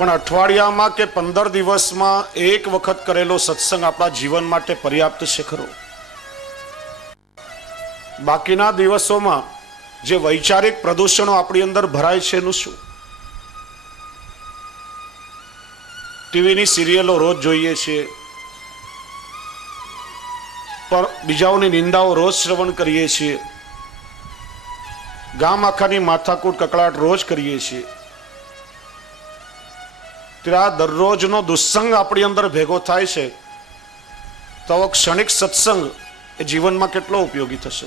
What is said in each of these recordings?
પણ અઠવાડિયામાં કે 15 દિવસમાં એક વખત કરેલો સત્સંગ આપણા જીવન માટે પર્યાપ્ત છે ખરો? બાકીના દિવસોમાં જે વૈચારિક પ્રદૂષણો આપણી અંદર ભરાય છે એનું શું? ટીવીની સિરિયલો રોજ જોઈએ છીએ, પર બીજાઓની નિંદાઓ રોજ શ્રવણ કરીએ છીએ, ગામ આખાની માથાકૂટ કકળાટ રોજ કરીએ છીએ. ત્યાં દરરોજનો દુસ્સંગ આપણી અંદર ભેગો થાય છે, તો ક્ષણિક સત્સંગ એ જીવનમાં કેટલો ઉપયોગી થશે?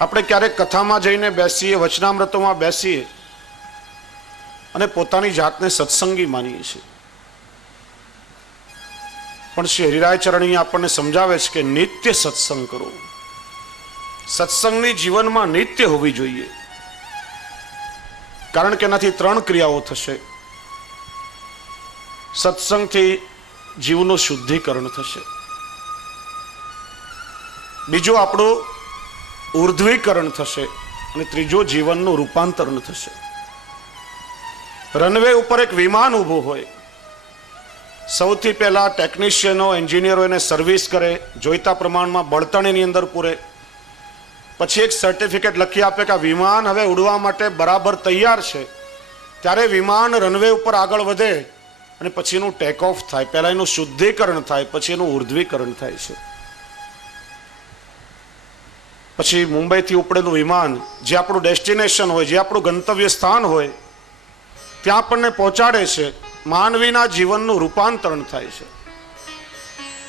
આપણે ક્યારેક કથામાં જઈને બેસીએ, વચનામૃતોમાં બેસીએ અને પોતાની જાતને સત્સંગી માનીએ છીએ, પણ શ્રી હરિરાય ચરણી આપણને સમજાવે છે કે નિત્ય સત્સંગ કરો. સત્સંગની જીવનમાં નિત્ય હોવી જોઈએ, કારણ કે એનાથી 3 ક્રિયાઓ થશે. સત્સંગથી જીવનું શુદ્ધિકરણ થશે, બીજું આપણું ઉર્ધ્વીકરણ થશે, અને ત્રીજું જીવનનું રૂપાંતરણ થશે. રનવે ઉપર એક વિમાન ઊભું હોય, સૌથી પહેલા ટેકનિશિયનો, એન્જિનિયરો એને સર્વિસ કરે, જોઈતા પ્રમાણમાં બળતણ એની અંદર પૂરે, પછી એક સર્ટિફિકેટ લખી આપે કે આ વિમાન હવે ઉડવા માટે બરાબર તૈયાર છે. ત્યારે વિમાન રનવે ઉપર આગળ વધે અને પછી એનું ટેક ઓફ થાય. પહેલા એનું શુદ્ધિકરણ થાય, પછી એનું ઉર્ધ્વીકરણ થાય છે. પછી મુંબઈથી ઉપડેલું વિમાન જે આપણું ડેસ્ટિનેશન હોય, જે આપણું ગંતવ્ય સ્થાન હોય, ત્યાં આપણને પહોંચાડે છે. માનવીના જીવનનું રૂપાંતરણ થાય છે.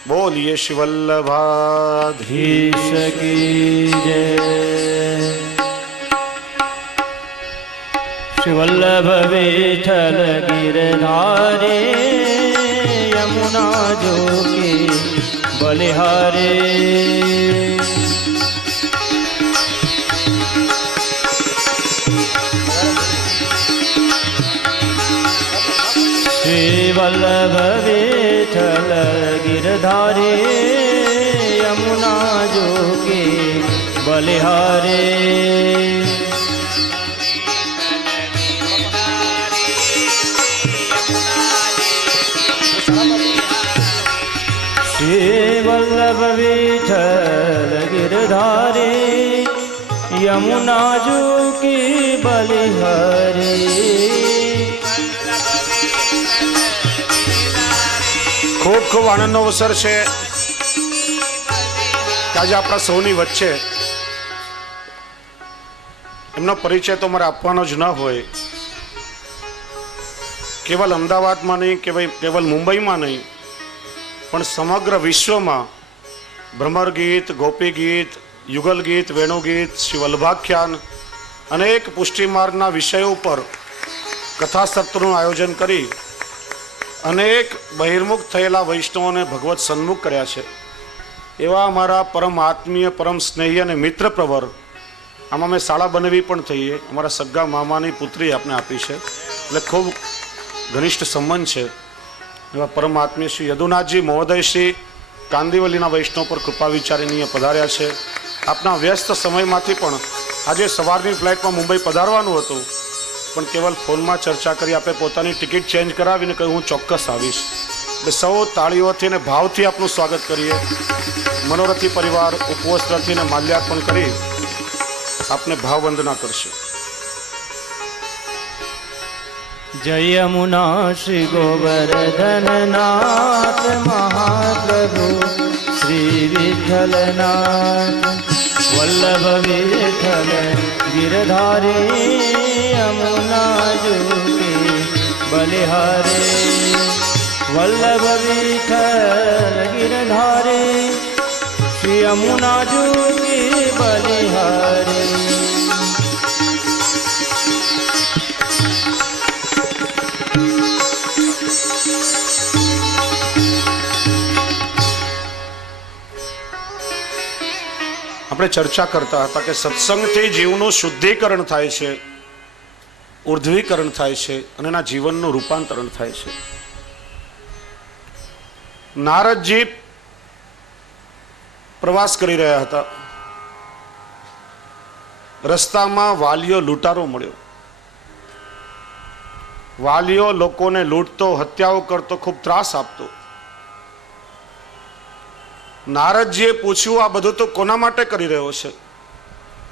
બોલીએ શ્રી વલ્લભાધીશ કી જય. શ્રી વલ્લભ વિઠ્ઠલ ગિરધારે યમુના જોકે બલિહારે. શ્રી વલ્લભ વિઠ્ઠલ ગિરધારે યમુના જોકે બલિહારે. શ્રી વલ્લભ વિઠ્ઠલ ગિરધારે યમુના જોકે બલિહારે. ખૂબ ખૂબ આનંદનો અવસર છે કે આજે આપણા સૌની વચ્ચે એમનો પરિચય તો મારે આપવાનો જ ન હોય. કેવલ અમદાવાદમાં નહીં, કેવલ મુંબઈમાં નહીં, પણ સમગ્ર વિશ્વમાં ભ્રમર ગીત, ગોપી ગીત, યુગલ ગીત, વેણુગીત, શ્રી વલ્લભાખ્યાન અનેક પુષ્ટિમાર્ગના વિષયો પર કથાસત્રનું આયોજન કરી અનેક બહિર્મુખ થયેલા વૈષ્ણવોને ભગવત સન્મુખ કર્યા છે. એવા અમારા પરમ આત્મીય, પરમ સ્નેહી અને મિત્ર પ્રવર, આમાં મેં શાળા બનવી પણ થઈએ, અમારા સગ્ગા મામાની પુત્રી આપણે આપી છે, એટલે ખૂબ ઘનિષ્ઠ સંબંધ છે. એવા પરમ આત્મીય શ્રી યદુનાથજી મહોદય શ્રી કાંદિવલીના વૈષ્ણવ પર કૃપા વિચારીને પધાર્યા છે. આપના વ્યસ્ત સમયમાંથી પણ આજે સવારની ફ્લાઇટમાં મુંબઈ પધારવાનું હતું, પણ કેવલ ફોનમાં ચર્ચા કરી આપે પોતાની ટિકિટ ચેન્જ કરાવીને કહ્યું હું ચોક્કસ આવીશ. એટલે સૌ તાળીઓથી અને ભાવથી આપનું સ્વાગત કરીએ. મનોરથી પરિવાર ઉપવસ્ત્રથી અને માલ્યાર્પણ કરી આપને ભાવવંદના કરશે. જય યમુના શ્રી ગોવર્ધનનાથ મહાપ્રભુ શ્રી વિઠ્ઠલનાથ વલ્લભ વિઠ્ઠલ ગિરધારે યમુના જોકે બલિહારે. વલ્લભ વિઠ્ઠલ ગિરધારે શ્રી યમુના જોકે બલિહારે. આપણે ચર્ચા કરતા હતા કે સત્સંગથી જીવનું શુદ્ધિકરણ થાય છે, ઉર્ધ્વીકરણ થાય છે અને એના જીવનનું રૂપાંતરણ થાય છે. નારદજી પ્રવાસ કરી રહ્યા હતા. રસ્તામાં વાલિયો લૂંટારો મળ્યો. વાલીઓ લોકોને લૂંટતો, હત્યાઓ કરતો, ખૂબ ત્રાસ આપતો. નારદજીએ પૂછ્યું, આ બધું તો કોના માટે કરી રહ્યો છે?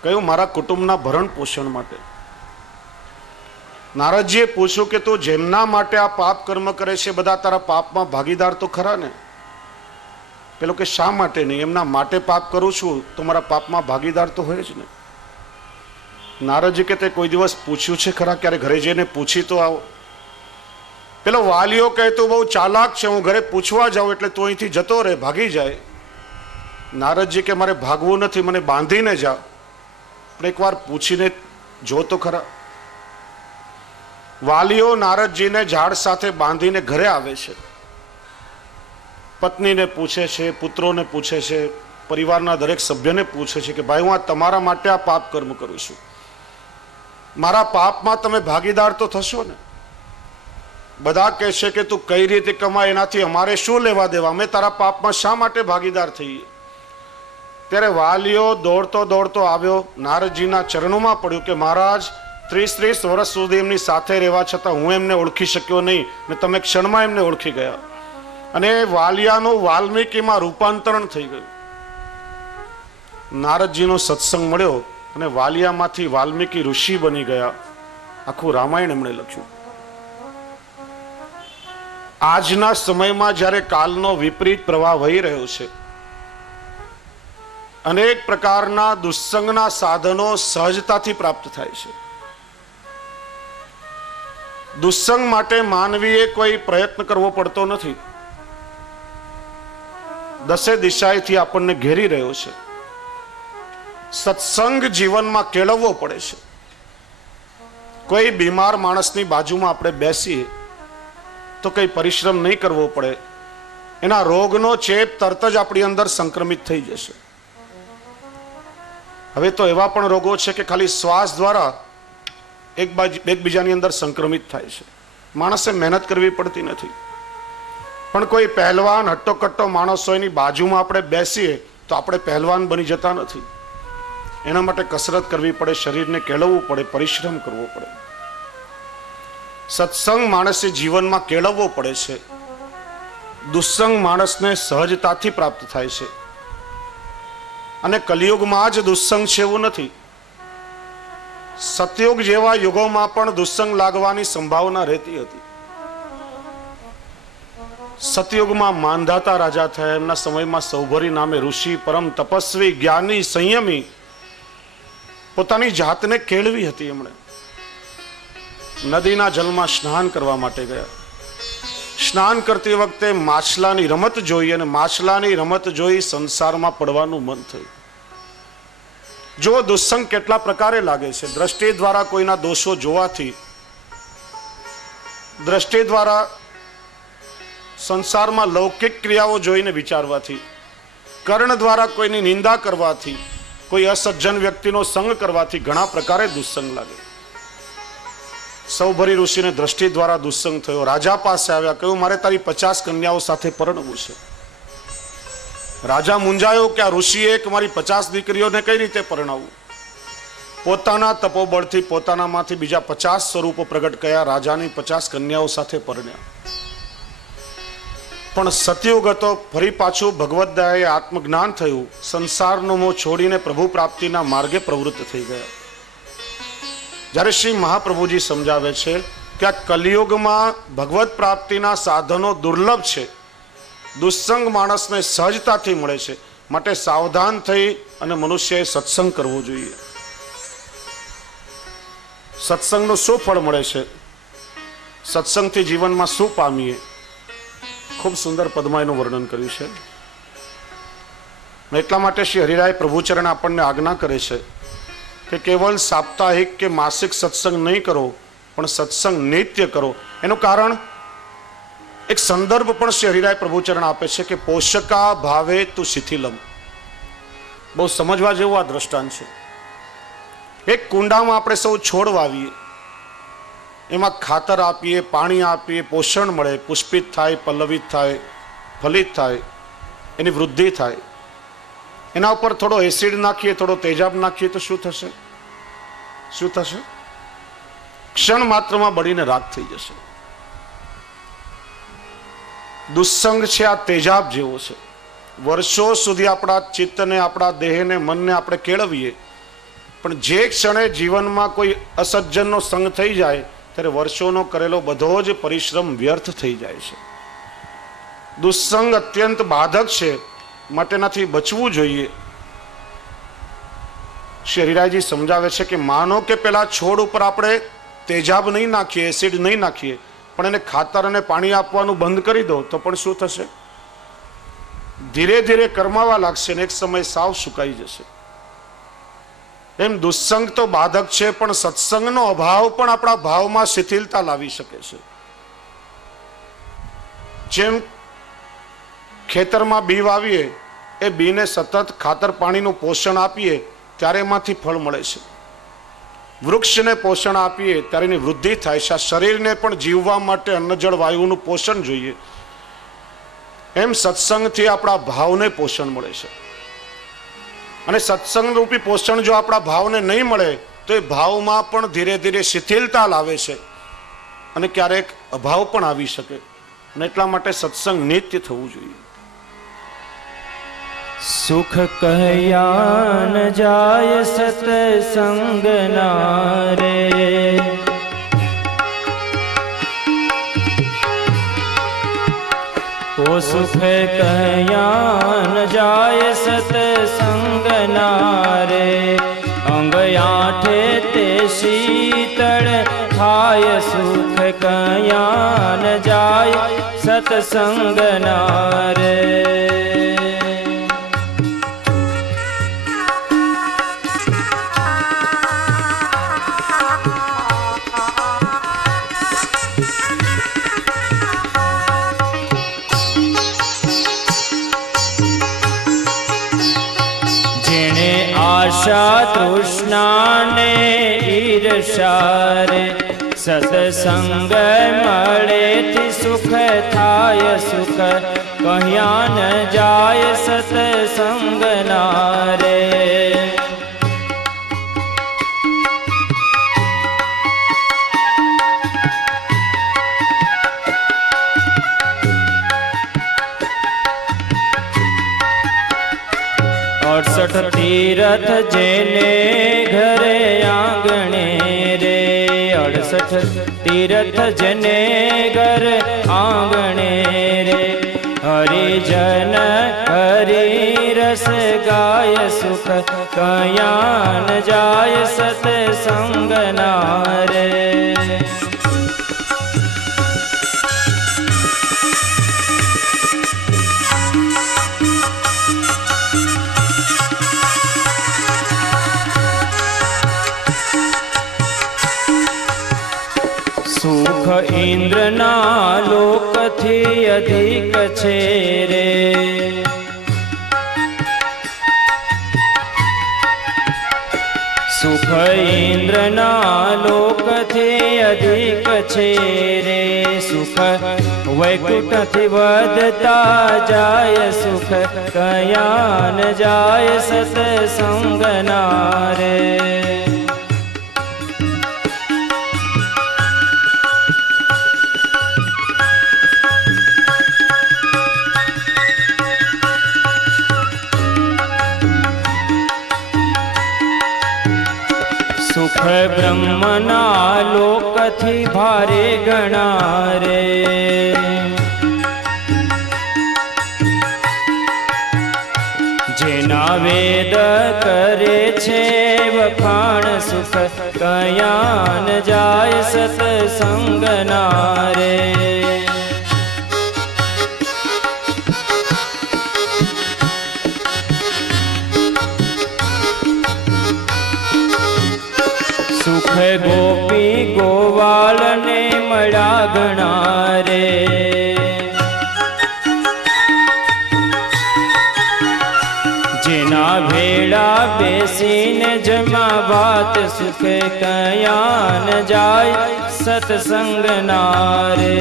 કહ્યું, મારા કુટુંબના ભરણ પોષણ માટે. નારદજીએ પૂછ્યું કે તું જેમના માટે આ પાપ કર્મ કરે છે બધા તારા પાપમાં ભાગીદાર તો ખરા ને? પેલો કે શા માટે નહીં? એમના માટે પાપ કરું છું તો મારા પાપમાં ભાગીદાર તો હોય જ ને. નારદજી કે તે કોઈ દિવસ પૂછ્યું છે ખરા? ક્યારે ઘરે જઈને પૂછી તો આવો. પેલો વાલીઓ કહે તું બહુ ચાલાક છે, હું ઘરે પૂછવા જાઉં એટલે તું અહીંથી જતો રહે, ભાગી જાય. નારદજી કે મારે ભાગવું નથી, મને બાંધીને જા, પણ એકવાર પૂછીને જો તો ખરા. વાલીઓ નારદજીને ઝાડ સાથે બાંધીને ઘરે આવે છે. પત્નીને પૂછે છે, પુત્રોને પૂછે છે, પરિવારના દરેક સભ્યને પૂછે છે કે ભાઈ હું આ તમારા માટે આ પાપ કર્મ કરું છું, મારા પાપમાં તમે ભાગીદાર તો થશો ને? બધા કહે છે કે તું કઈ રીતે કમાય એનાથી અમારે શું લેવા દેવા, અમે તારા પાપમાં શા માટે ભાગીદાર થઈએ? ત્યારે વાલીઓ દોડતો દોડતો આવ્યો, નારદજીના ચરણોમાં પડ્યું કે મહારાજ 30 વર્ષ સુધી એમની સાથે રહેવા છતાં હું એમને ઓળખી શક્યો નહીં ને તમે ક્ષણમાં એમને ઓળખી ગયા. અને વાલિયાનું વાલ્મીકીમાં રૂપાંતરણ થઈ ગયું. નારદજીનો સત્સંગ મળ્યો અને વાલિયામાંથી વાલ્મીકી ઋષિ બની ગયા. આખું રામાયણ એમણે લખ્યું. આજના સમયમાં જ્યારે કાલનો વિપરીત પ્રવાહ વહી રહ્યો છે, અનેક પ્રકારના દુસ્સંગના સાધનો સહજતાથી પ્રાપ્ત થાય છે. દુસ્સંગ માટે માનવીએ કોઈ પ્રયત્ન કરવો પડતો નથી. દસે દિશાએથી આપણને ઘેરી રહ્યો છે. સત્સંગ જીવનમાં કેળવવો પડે છે. કોઈ બીમાર માણસની બાજુમાં આપણે બેસીએ તો કઈ પરિશ્રમ નહીં કરવો પડે, એના રોગનો ચેપ તરત જ આપણી અંદર સંક્રમિત થઈ જશે. હવે તો એવા પણ રોગો છે કે ખાલી શ્વાસ દ્વારા એકબીજાની અંદર સંક્રમિત થાય છે. માણસે મહેનત કરવી પડતી નથી. પણ કોઈ પહેલવાન હટ્ટોકટ્ટો માણસ હોય એની બાજુમાં આપણે બેસીએ તો આપણે પહેલવાન બની જતા નથી. એના માટે કસરત કરવી પડે, શરીરને કેળવવું પડે, પરિશ્રમ કરવો પડે. સત્સંગ માણસે જીવનમાં કેળવવો પડે છે. દુસ્સંગ માણસને સહજતાથી પ્રાપ્ત થાય છે. અને કલિયુગમાં જ દુસ્સંગ છે એવું નથી. સતયુગ જેવા યુગોમાં પણ દુસ્સંગ લાગવાની સંભાવના રહેતી હતી. સતયુગમાં માંધાતા રાજા થયા. એમના સમયમાં સૌભરી નામે ઋષિ, પરમ તપસ્વી, જ્ઞાની, સંયમી પોતાની જાતને કેળવી હતી. એમણે નદીના જલમાં સ્નાન કરવા માટે ગયા. સ્નાન કરતી વખતે માછલાની રમત જોઈ અને માછલાની રમત જોઈ સંસારમાં પડવાનું મન થયું. જો દુસ્સંગ કેટલા પ્રકારે લાગે છે. દ્રષ્ટિ દ્વારા કોઈના દોષો જોવાથી, દ્રષ્ટિ દ્વારા સંસારમાં લૌકિક ક્રિયાઓ જોઈને વિચારવાથી, કર્ણ દ્વારા કોઈની નિંદા કરવાથી, કોઈ અસજ્જન વ્યક્તિનો સંગ કરવાથી ઘણા પ્રકારે દુસ્સંગ લાગે. સૌભરી ઋષિને દ્રષ્ટિ દ્વારા દુસ્સંગ થયો. રાજા પાસે આવ્યા, કહ્યું મારે તારી 50 કન્યાઓ સાથે પરણવું છે. રાજા મૂંઝાયો કે આ ઋષિએ કે મારી 50 દીકરીઓને કઈ રીતે પરણાવવું. પોતાના તપોબળથી પોતાનામાંથી બીજા 50 સ્વરૂપો પ્રગટ કર્યા. રાજાની 50 કન્યાઓ સાથે પરણ્યા. પણ સતયુગ હતો. ફરી પાછું ભગવદ દયાએ આત્મજ્ઞાન થયું. સંસારનો મોહ છોડીને પ્રભુ પ્રાપ્તિના માર્ગે પ્રવૃત્ત થઈ ગયા. જ્યારે શ્રી મહાપ્રભુજી સમજાવે છે કે આ કલિયુગમાં ભગવત પ્રાપ્તિના સાધનો દુર્લભ છે, દુસ્સંગ માણસને સહજતાથી મળે છે, માટે સાવધાન થઈ અને મનુષ્યએ સત્સંગ કરવો જોઈએ. સત્સંગનું શું ફળ મળે છે, સત્સંગથી જીવનમાં શું પામીએ, ખૂબ સુંદર પદમાં એનું વર્ણન કર્યું છે. એટલા માટે શ્રી હરિરાય પ્રભુચરણ આપણને આજ્ઞા કરે છે કે કેવલ સાપ્તાહિક કે માસિક સત્સંગ નહીં કરો, પણ સત્સંગ નિત્ય કરો. એનું કારણ એક સંદર્ભ પણ શ્રી હરિરાય પ્રભુચરણ આપે છે કે પોષકા ભાવે તુ શિથિલમ. બહુ સમજવા જેવું આ દ્રષ્ટાંત છે. એક કુંડામાં આપણે સૌ છોડ વાવીએ, એમાં ખાતર આપીએ, પાણી આપીએ, પોષણ મળે, પુષ્પિત થાય, પલ્લવિત થાય, ફલિત થાય, એની વૃદ્ધિ થાય. એના ઉપર થોડો એસિડ નાખીએ, થોડો તેજાબ નાખીએ તો શું થશે? શું થશે? ક્ષણ માત્રમાં બળીને રાખ થઈ જશે. દુસ્સંગ છે આ તેજાબ જેવો છે. વર્ષો સુધી આપણા ચિત્તને, આપણા દેહને, મનને આપણે કેળવીએ, પણ જે ક્ષણે જીવનમાં કોઈ અસજ્જનનો સંગ થઈ જાય ત્યારે વર્ષોનો કરેલો બધો જ પરિશ્રમ વ્યર્થ થઈ જાય છે. દુસ્સંગ અત્યંત બાધક છે, માટે એનાથી બચવું જોઈએ. શ્રી હરિરાયજી સમજાવે છે કે માનો કે પેલા છોડ ઉપર આપણે તેજાબ નહીં નાખીએ, એસિડ નહીં નાખીએ, પણ એને ખાતર અને પાણી આપવાનું બંધ કરી દો તો પણ શું થશે? ધીરે ધીરે કરમાવા લાગશે ને એક સમય સાવ સુકાઈ જશે. એમ દુસ્સંગ તો બાધક છે, પણ સત્સંગનો અભાવ પણ આપણા ભાવમાં શિથિલતા લાવી શકે છે. જેમ ખેતરમાં બી વાવીએ, એ બીને સતત ખાતર પાણીનું પોષણ આપીએ ત્યારે એમાંથી ફળ મળે છે. વૃક્ષને પોષણ આપીએ ત્યારે એની વૃદ્ધિ થાય છે. આ શરીરને પણ જીવવા માટે અન્ન જળ વાયુનું પોષણ જોઈએ. એમ સત્સંગથી આપણા ભાવને પોષણ મળે છે. અને સત્સંગ રૂપી પોષણ જો આપણા ભાવને નહીં મળે તો એ ભાવમાં પણ ધીરે ધીરે શિથિલતા લાવે છે અને ક્યારેક અભાવ પણ આવી શકે. અને એટલા માટે સત્સંગ નિત્ય થવું જોઈએ. સુખ કહ્યા ન જાય સત્સંગ ના રે, ઓ સુખ કહ્યા ન જાય સત્સંગ ના રે, અંગ આઠે તે શીતળ થાય સુખ કહ્યા ન જાય સત્સંગ ના રે. આશા તૃષ્ણાને ઈર્ષા રે, સત્સંગ મળેથી સુખ થાય સુખ કહ્યા ન જાય સત્સંગ ના રે. તીરથ જેને ઘરે આંગણે રે, 68 તીરથ જેને ઘર આંગણે રે, હરિજન હરિ રસ ગાય સુખ કયા ન જાય સત્સંગ ના રે. સુખ ઇન્દ્રના લોકથી અધિક છે રે, સુખ ઇન્દ્રના લોકથી અધિક છે રે, સુખ વૈકુંઠથી વધતા જાય સુખ કયા ન જાય સત્સંગ ના રે. સુખ બ્રહ્મના લોકથી ભારે ગણા રે, જેના વેદ કરે છે વખાણ સુખ કયા ન જાય સત્સંગ ના રે. સુખ ગોપી ગોવાળને મળ્યા ગણા રે, જેના ભેળા બેસીને જમા વાત સુખ કયા ન જાય સત્સંગ ના રે.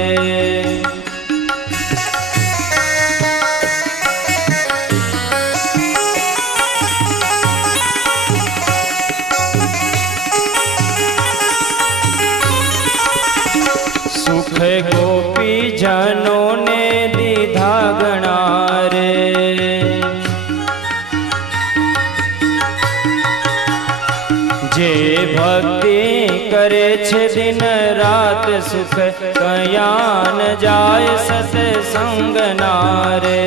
સુખ ગોપી જનોને દીધા ગણા રે. જે ભક્તિ કરે છે દિન રાત સુખ કયા ન જાય સત્સંગના રે.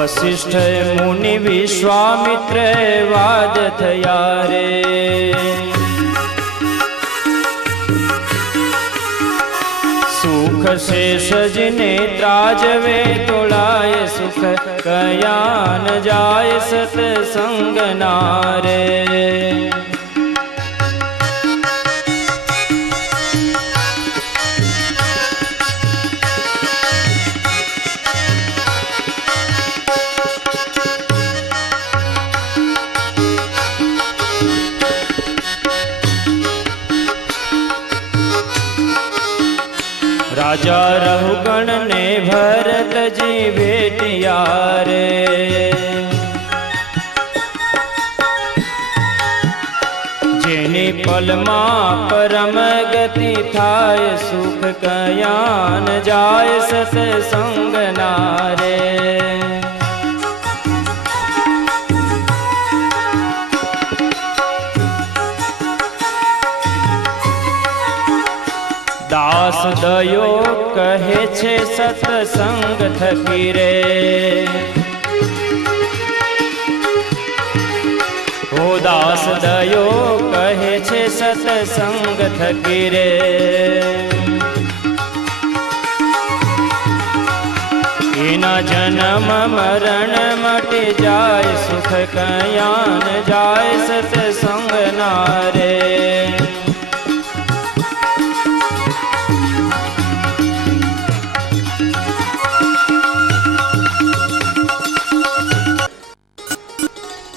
વશિષ્ઠ મુનિ વિશ્વામિત્ર વાદ થયા રે. સુખ શેષજને ત્રાજવે તોળાય સુખ કયા ન જાય સત્સંગના રે. રાજા રહુગણ ને ભરતજી ભેટિયા રે. જેની પલમાં પરમ ગતિ થાય સુખ કયા ન જાય સત્સંગના રે. દાસ દયો કહે છે સત્સંગ થકી રે. ઓ દાસ દયો કહે છે સત્સંગ થકી રે. એના જન્મ મરણ મટી જાય સુખ કયા ન જાય સત્સંગના રે.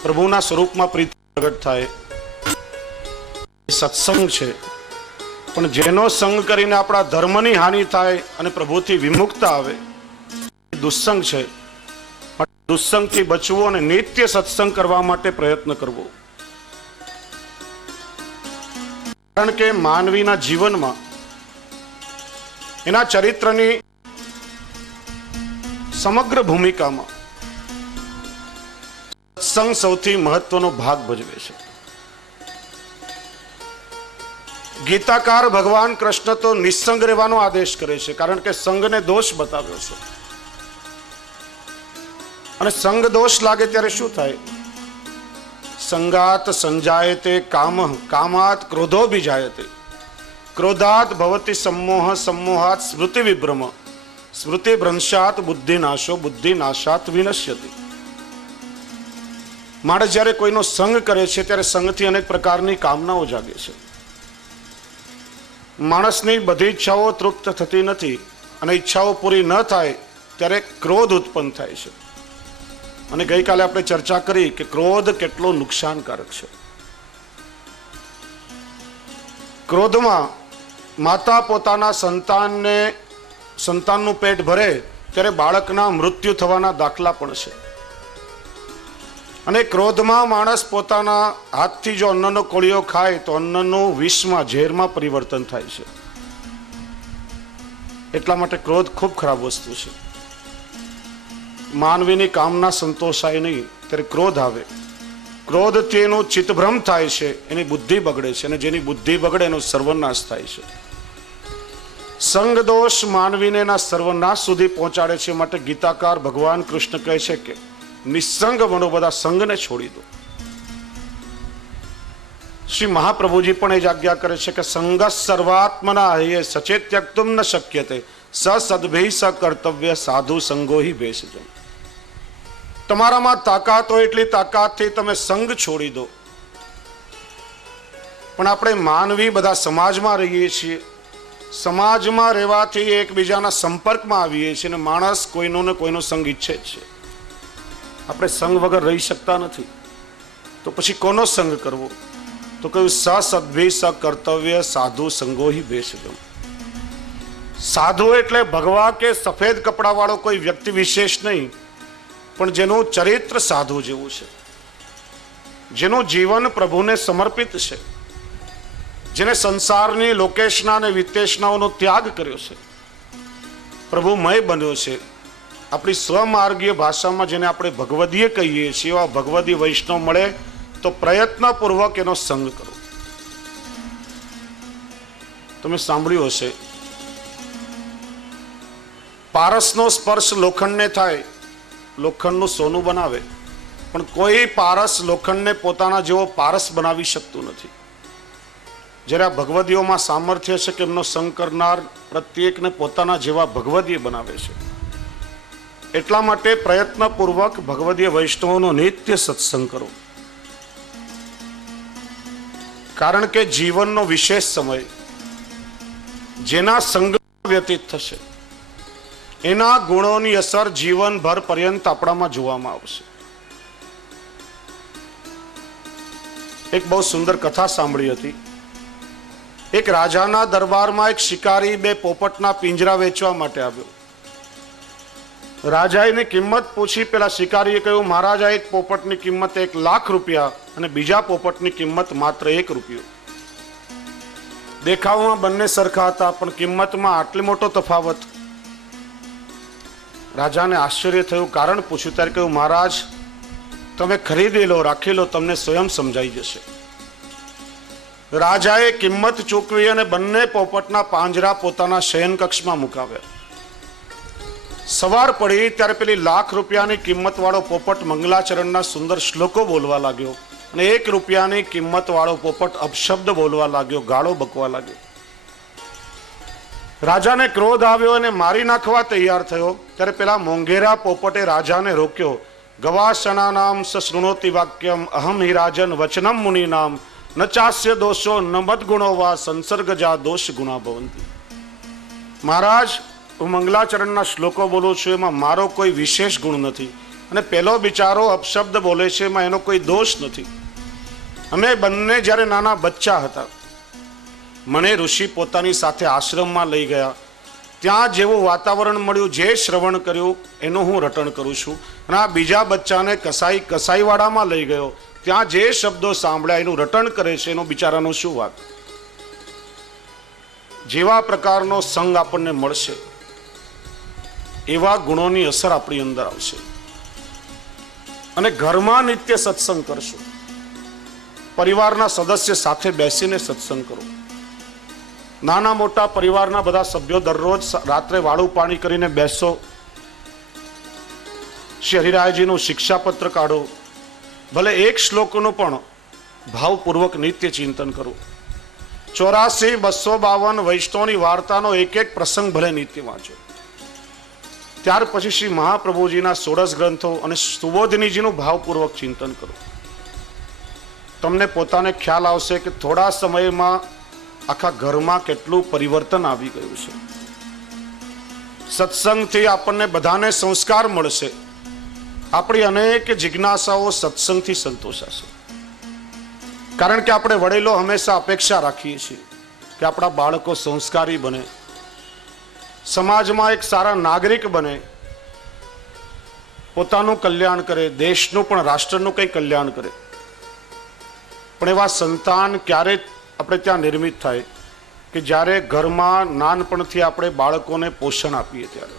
પ્રભુના સ્વરૂપમાં પ્રીતિ પ્રગટ થાય સત્સંગ છે. પણ જેનો સંગ કરીને આપણા ધર્મની હાનિ થાય અને પ્રભુથી વિમુક્ત આવે એ દુસ્સંગ છે. દુસ્સંગથી બચવું અને નિત્ય સત્સંગ કરવા માટે પ્રયત્ન કરવો. કારણ કે માનવીના જીવનમાં એના ચરિત્રની સમગ્ર ભૂમિકામાં સત્સંગ સૌથી મહત્વનો ભાગ ભજવે છે. ગીતાકાર ભગવાન કૃષ્ણ તો નિસંગ રહેવાનો આદેશ કરે છે, કારણ કે સંગને દોષ બતાવ્યો છે. અને સંગ દોષ લાગે ત્યારે શું થાય? સંગાત સંજાયતે કામ, કામાત ક્રોધો બીજાયતે, ક્રોધાત ભવતિ सम्मोह, सम्मोहात स्मृति विभ्रम, स्मृति भ्रंशात बुद्धि नाशो, बुद्धि नाशात विनश्यति. માણસ જ્યારે કોઈનો સંગ કરે છે ત્યારે સંગથી અનેક પ્રકારની કામનાઓ જાગે છે. માણસની બધી ઈચ્છાઓ તૃપ્ત થતી નથી અને ઈચ્છાઓ પૂરી ન થાય ત્યારે ક્રોધ ઉત્પન્ન થાય છે. અને ગઈકાલે આપણે ચર્ચા કરી કે ક્રોધ કેટલો નુકસાનકારક છે. ક્રોધમાં માતા પોતાના સંતાનનું પેટ ભરે ત્યારે બાળકના મૃત્યુ થવાના દાખલા પણ છે. અને ક્રોધમાં માણસ પોતાના હાથથી જો અન્નનો કોળિયો ખાય તો અન્નનું વિષમાં, ઝેરમાં પરિવર્તન થાય છે. એટલા માટે ક્રોધ ખૂબ ખરાબ વસ્તુ છે. માનવીની કામના સંતોષાય નહીં ત્યારે ક્રોધ આવે. ક્રોધથી એનું ચિત્તભ્રમ થાય છે, એની બુદ્ધિ બગડે છે, અને જેની બુદ્ધિ બગડે એનો સર્વનાશ થાય છે. સંગ દોષ માનવીને એના સર્વનાશ સુધી પહોંચાડે છે. માટે ગીતાકાર ભગવાન કૃષ્ણ કહે છે કે નિસંગ બનો, બધા સંગને છોડી દો. શ્રી મહાપ્રભુજી પણ એ જ આજ્ઞા કરે છે કે સંગ સર્વાત્મના હૈયે સચેત ત્યક્તુમ ન શક્યતે, સ સદભી સ કર્તવ્ય સાધુ સંગો હિ ભેષજો. તમારામાં તાકાત હોય એટલી તાકાતથી તમે સંગ છોડી દો. પણ આપણે માનવી બધા સમાજમાં રહીએ છીએ. સમાજમાં રહેવાથી એકબીજાના સંપર્કમાં આવીએ છીએ અને માણસ કોઈનો ને કોઈનો સંગ ઈચ્છે છે. આપણે સંગ વગર રહી શકતા નથી. તો પછી કોનો સંગ કરવો? તો કહ્યું સ સદ્ભી સ કર્તવ્ય સાધુ સંગો હિ ભેષજો. સાધુ એટલે ભગવા કે સફેદ કપડાવાળો કોઈ વ્યક્તિ વિશેષ નહીં, પણ જેનું ચરિત્ર સાધુ જેવું છે, જેનું જીવન પ્રભુને સમર્પિત છે, જેને સંસારની લોકેશના અને વિતેશનાઓનો ત્યાગ કર્યો છે, પ્રભુમય બન્યો છે. આપણી સ્વમાર્ગીય ભાષામાં જેને આપણે ભગવદીય કહીએ છીએ, એવા ભગવદી વૈષ્ણવ મળે તો પ્રયત્નપૂર્વક એનો સંગ કરો. તમે સાંભળ્યું હશે, પારસનો સ્પર્શ લોખંડને થાય, લોખંડનું સોનું બનાવે, પણ કોઈ પારસ લોખંડને પોતાના જેવો પારસ બનાવી શકતું નથી. જ્યારે આ ભગવદીઓમાં સામર્થ્ય છે કે એમનો સંગ કરનાર પ્રત્યેકને પોતાના જેવા ભગવદીય બનાવે છે. એટલા માટે પ્રયત્નપૂર્વક ભગવદીય વૈષ્ણવોનો નિત્ય સત્સંગ કરો. કારણ કે જીવનનો વિશેષ સમય જેના સંગ વ્યતીત થશે, એના ગુણોની અસર જીવનભર પર્યંત આપણામાં જોવામાં આવશે. એક બહુ સુંદર કથા સાંભળી હતી. એક રાજાના દરબારમાં એક શિકારી બે પોપટના પિંજરા વેચવા માટે આવ્યો. રાજાએ એની કિંમત પૂછી. પેલા શિકારીએ કહ્યું, મહારાજા, એક પોપટની કિંમત 1,00,000 રૂપિયા અને બીજા પોપટની કિંમત માત્ર 1 રૂપિયો. દેખાવમાં બંને સરખા હતા, પણ કિંમતમાં આટલી મોટો તફાવત. રાજાને આશ્ચર્ય થયું. કારણ પૂછ્યું ત્યારે કહ્યું, મહારાજ, તમે ખરીદી લો, રાખી લો, તમને સ્વયં સમજાઈ જશે. રાજાએ કિંમત ચૂકવી અને બંને પોપટના પાંજરા પોતાના શયન કક્ષમાં મુકાવ્યા. સવાર પડી ત્યારે પેલી 1,00,000 રૂપિયાની કિંમત વાળો પોપટ મંગલાચરણના સુંદર શ્લોકો બોલવા લાગ્યો અને 1 રૂપિયાની કિંમત વાળો પોપટ અપશબ્દ બોલવા લાગ્યો, ગાળો બકવા લાગ્યો. રાજાને ક્રોધ આવ્યો અને મારી નાખવા તૈયાર થયો. ત્યારે પેલા મોંઘેરા પોપટે રાજાને રોક્યો. ગવાસનાનામ સશૃણોતિ વાક્યમ અહમ હિ રાજન વચનમ મુનિનામ ન ચાસ્ય દોષો ન મદગુણો વા સંસર્ગજા દોષ ગુણા ભવંતી. મહારાજ, હું મંગલાચરણના શ્લોકો બોલું છું, એમાં મારો કોઈ વિશેષ ગુણ નથી, અને પેલો બિચારો અપશબ્દ બોલે છે, એમાં એનો કોઈ દોષ નથી. અમે બંને જ્યારે નાના બચ્ચા હતા, મને ઋષિ પોતાની સાથે આશ્રમમાં લઈ ગયા. ત્યાં જેવું વાતાવરણ મળ્યું, જે શ્રવણ કર્યું એનું હું રટણ કરું છું. અને આ બીજા બચ્ચાને કસાઈવાડામાં લઈ ગયો, ત્યાં જે શબ્દો સાંભળ્યા એનું રટણ કરે છે, એનો બિચારાનો શું વાક. જેવા પ્રકારનો સંગ આપણને મળશે, એવા ગુણોની અસર આપણી અંદર આવશે. અને ઘરમાં નિત્ય સત્સંગ કરશો, પરિવારના સદસ્ય સાથે બેસીને સત્સંગ કરો. નાના મોટા પરિવારના બધા સભ્યો દરરોજ રાત્રે વાળું પાણી કરીને બેસો. શ્રી હરિરાયજીનું શિક્ષાપત્ર કાઢો. ભલે 1 શ્લોકનું પણ ભાવપૂર્વક નિત્ય ચિંતન કરો. 84, 252 વૈષ્ણવની વાર્તાનો એક પ્રસંગ ભલે નિત્ય વાંચો. ત્યાર પછી શ્રી મહાપ્રભુજીના 16 ગ્રંથો અને સુબોધનીજીનું ભાવપૂર્વક ચિંતન કરો. તમને પોતાને ખ્યાલ આવશે કે થોડા સમયમાં આખા ઘરમાં કેટલું પરિવર્તન આવી ગયું છે. સત્સંગથી આપણને બધાને સંસ્કાર મળશે. આપણી અનેક જિજ્ઞાસાઓ સત્સંગથી સંતોષાશે. કારણ કે આપણે વડીલો હંમેશા અપેક્ષા રાખીએ છીએ કે આપણા બાળકો સંસ્કારી બને, સમાજમાં એક સારા નાગરિક બને, પોતાનું કલ્યાણ કરે, દેશનું પણ રાષ્ટ્રનું કંઈ કલ્યાણ કરે. પણ એવા સંતાન ક્યારે આપણે ત્યાં નિર્મિત થાય કે જ્યારે ઘરમાં નાનપણથી આપણે બાળકોને પોષણ આપીએ. ત્યારે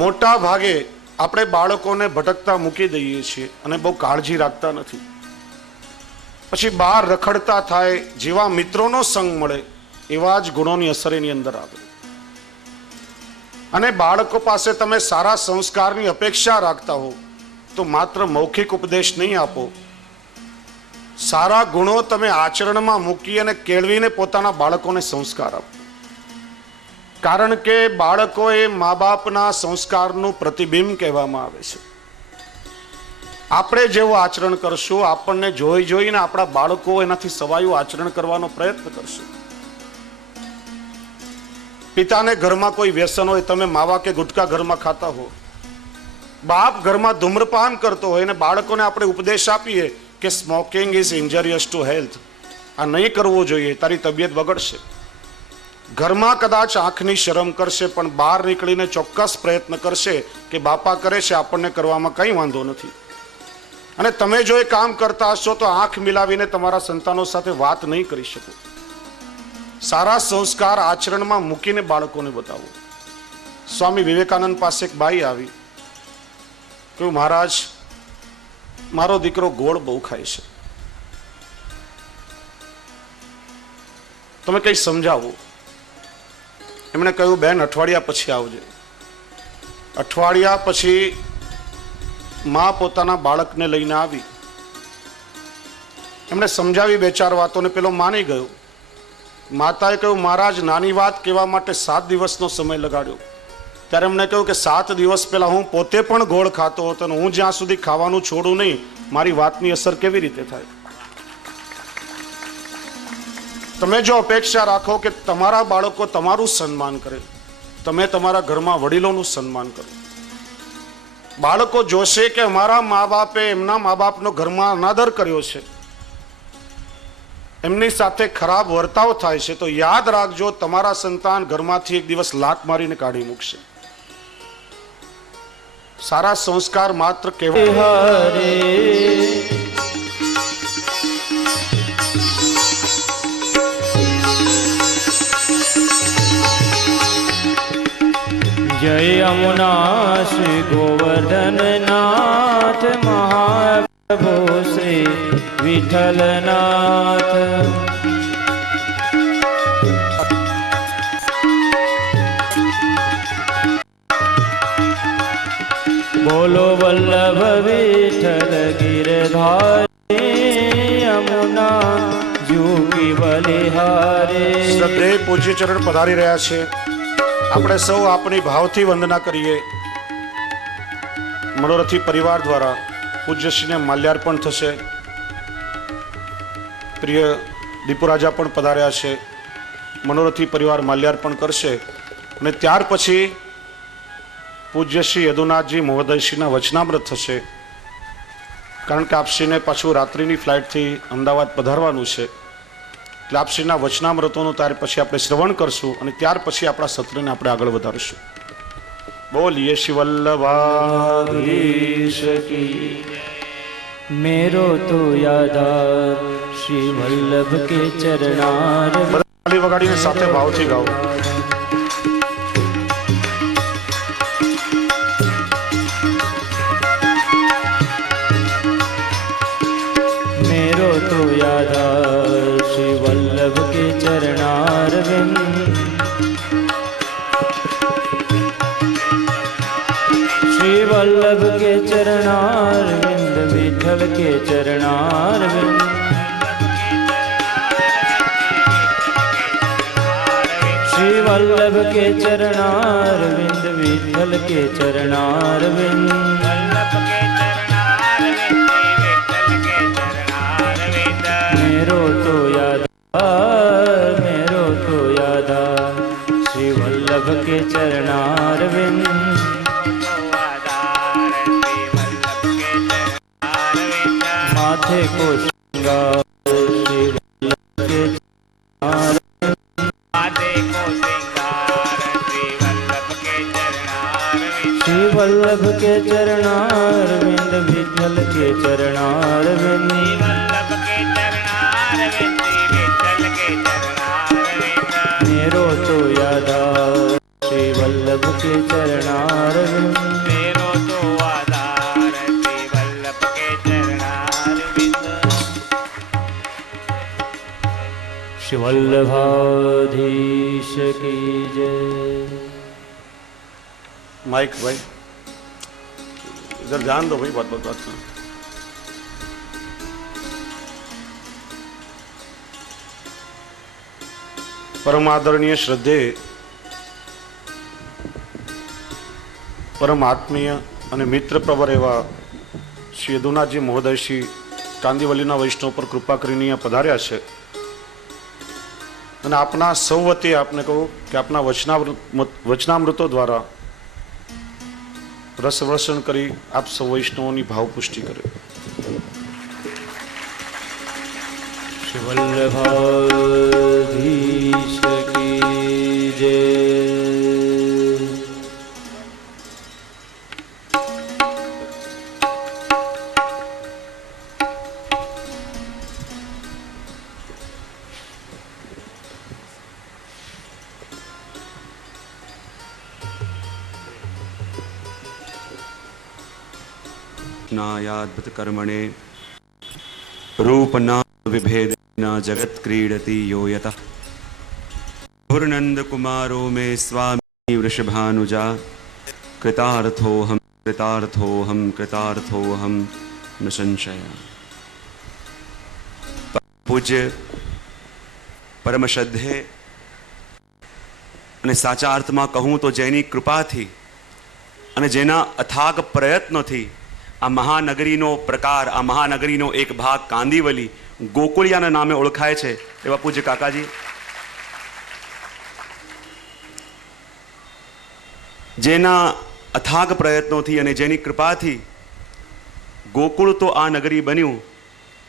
મોટા ભાગે આપણે બાળકોને ભટકતા મૂકી દઈએ છીએ અને બહુ કાળજી રાખતા નથી. પછી બહાર રખડતા થાય, જેવા મિત્રોનો સંગ મળે એવા જ ગુણોની અસર એની અંદર આવે. અને બાળકો પાસે તમે સારા સંસ્કારની અપેક્ષા રાખતા હો તો માત્ર મૌખિક ઉપદેશ નહીં આપો, સારા ગુણો તમે આચરણમાં મૂકી અને કેળવીને પોતાના બાળકોને સંસ્કાર આપો. કારણ કે બાળકો એ મા બાપના સંસ્કારનું પ્રતિબિંબ કહેવામાં આવે છે. આપણે જેવું આચરણ કરશું, આપણને જોઈને આપણા બાળકો એનાથી સવાયું આચરણ કરવાનો પ્રયત્ન કરશે. પિતાને ઘરમાં કોઈ વ્યસન હોય, તમે માવા કે ગુટકા ઘરમાં ખાતા હો, બાપ ઘરમાં ધૂમ્રપાન કરતો હોય અને બાળકોને આપણે ઉપદેશ આપીએ કે સ્મોકિંગ ઇઝ ઇન્જરિયસ ટુ હેલ્થ, આ નહીં કરવું જોઈએ, તારી તબિયત બગડશે. ઘરમાં કદાચ આંખની શરમ કરશે, પણ બહાર નીકળીને ચોક્કસ પ્રયત્ન કરશે કે બાપા કરે છે, આપણને કરવામાં કંઈ વાંધો નથી. અને તમે જો એ કામ કરતા હશો તો આંખ મિલાવીને તમારા સંતાનો સાથે વાત નહીં કરી શકો. સારા સંસ્કાર આચરણમાં મૂકીને બાળકોને બતાવો. સ્વામી વિવેકાનંદ પાસે એક બાઈ આવી, કહ્યું, મહારાજ, મારો દીકરો ગોળ બહુ ખાય છે, તમે કઈ સમજાવો. એમણે કહ્યું, બેન, અઠવાડિયા પછી આવજે. અઠવાડિયા પછી માં પોતાના બાળકને લઈને આવી. એમણે સમજાવી બે ચાર વાતોને પેલો માની ગયો. માતાએ કહ્યું, મહારાજ, નાની વાત કહેવા માટે 7 દિવસનો સમય લગાડ્યો. ત્યારે એમણે કહ્યું કે 7 દિવસ પહેલા હું પોતે પણ ગોળ ખાતો હતો અને હું જ્યાં સુધી ખાવાનું છોડું નહીં, મારી વાતની અસર કેવી રીતે થાય. તમે જો અપેક્ષા રાખો કે તમારા બાળકો તમારું સન્માન કરે, તમે તમારા ઘરમાં વડીલોનું સન્માન કરો, બાળકો જોશે કે અમારા મા બાપે એમના મા બાપનો ઘરમાં અનાદર કર્યો છે, એમની સાથે ખરાબ વર્તાવ થાય છે, તો યાદ રાખજો, તમારા સંતાન ઘરમાંથી એક દિવસ લાત મારીને કાઢી મૂકશે. સારા સંસ્કાર માત્ર કહેવાય. જય યમુના શ્રી ગોવર્ધન નાથ મહાપ્રભુ શ્રી વિઠ્ઠલનાથ. બોલો વલ્લભ વિઠ્ઠલ ગિરધારી યમુના જુગી બલિહારે. શ્રદ્ધેય પૂજ્ય ચરણ પધારી રહ્યા છે. આપણે સૌ આપણી ભાવથી વંદના કરીએ. મનોરથી પરિવાર દ્વારા પૂજ્યશ્રીને માલ્યાર્પણ થશે. પ્રિય દીપુરાજા પણ પધાર્યા છે. મનોરથી પરિવાર માલ્યાર્પણ કરશે અને ત્યાર પછી પૂજ્ય શ્રી યદુનાથજી મહોદયશ્રીના વચનામૃત થશે. કારણ કે આપશ્રીને પાછું રાત્રિની ફ્લાઇટથી અમદાવાદ પધારવાનું છે, એટલે આપશ્રીના વચનામૃતોનું ત્યાર પછી આપણે શ્રવણ કરશું અને ત્યાર પછી આપણા સત્રને આપણે આગળ વધારીશું. બોલીએ શ્રી વલ્લભાધીશ કી. मेरो तो यादार श्री वल्लभ के चरणार. તાળી વગાડીને સાથે ભાવથી ગાઓ. मेरो तो यादार श्री वल्लभ के चरणार बिन. श्री वल्लभ के चरणार बिंद विठल के चरणार बिंद. श्री वल्लभ के चरणार बिंद विठल के चरणार बिंद. मेरो तो यादार श्री वल्लभ के चरणार बिंद. माथे को श्रृंगार श्री वल्लभ के चरणार. श्री वल्लभ के चरणार बिंद विठल के चरणार बिंद. मेरो तो यादार श्री वल्लभ के चरणार बिंद. श्री वल्लभाधीश की जय. माइक भाई इधर ध्यान दो भाई, बात बात बात में. परम आदरणीय श्रद्धे परम आत्मीय અને મિત્ર પ્રવર એવા શ્રી યદુનાથજી મહોદય શ્રી કાંદીવલીના વૈષ્ણવ પર કૃપા કરીને અહીંયા પધાર્યા છે. અને આપના સૌ વતી આપને કહું કે આપના વચનામૃતો દ્વારા રસવર્ષણ કરી આપ સૌ વૈષ્ણવોની ભાવપુષ્ટિ કરે. શ્રી વલ્લભાધીશ કી कृष्णायाद्भुत कर्मणे रूपना विभेदेन जगत क्रीडति यो यतः घोरनंद कुमारो मे स्वामी वृषभानुजा कृतार्थोऽहं कृतार्थोऽहं न संशय। પૂજ્ય પરમ શ્રદ્ધેય અને સાચા અર્થમાં કહું તો જેની કૃપાથી અને જેના અથાગ પ્રયત્નોથી આ મહાનગરીનો પ્રકાર, આ મહાનગરીનો એક ભાગ કાંદિવલી ગોકુળિયાના નામે ઓળખાય છે એવા પૂજ્ય કાકાજી, જેના અથાગ પ્રયત્નોથી અને જેની કૃપાથી ગોકુળ તો આ નગરી બન્યું,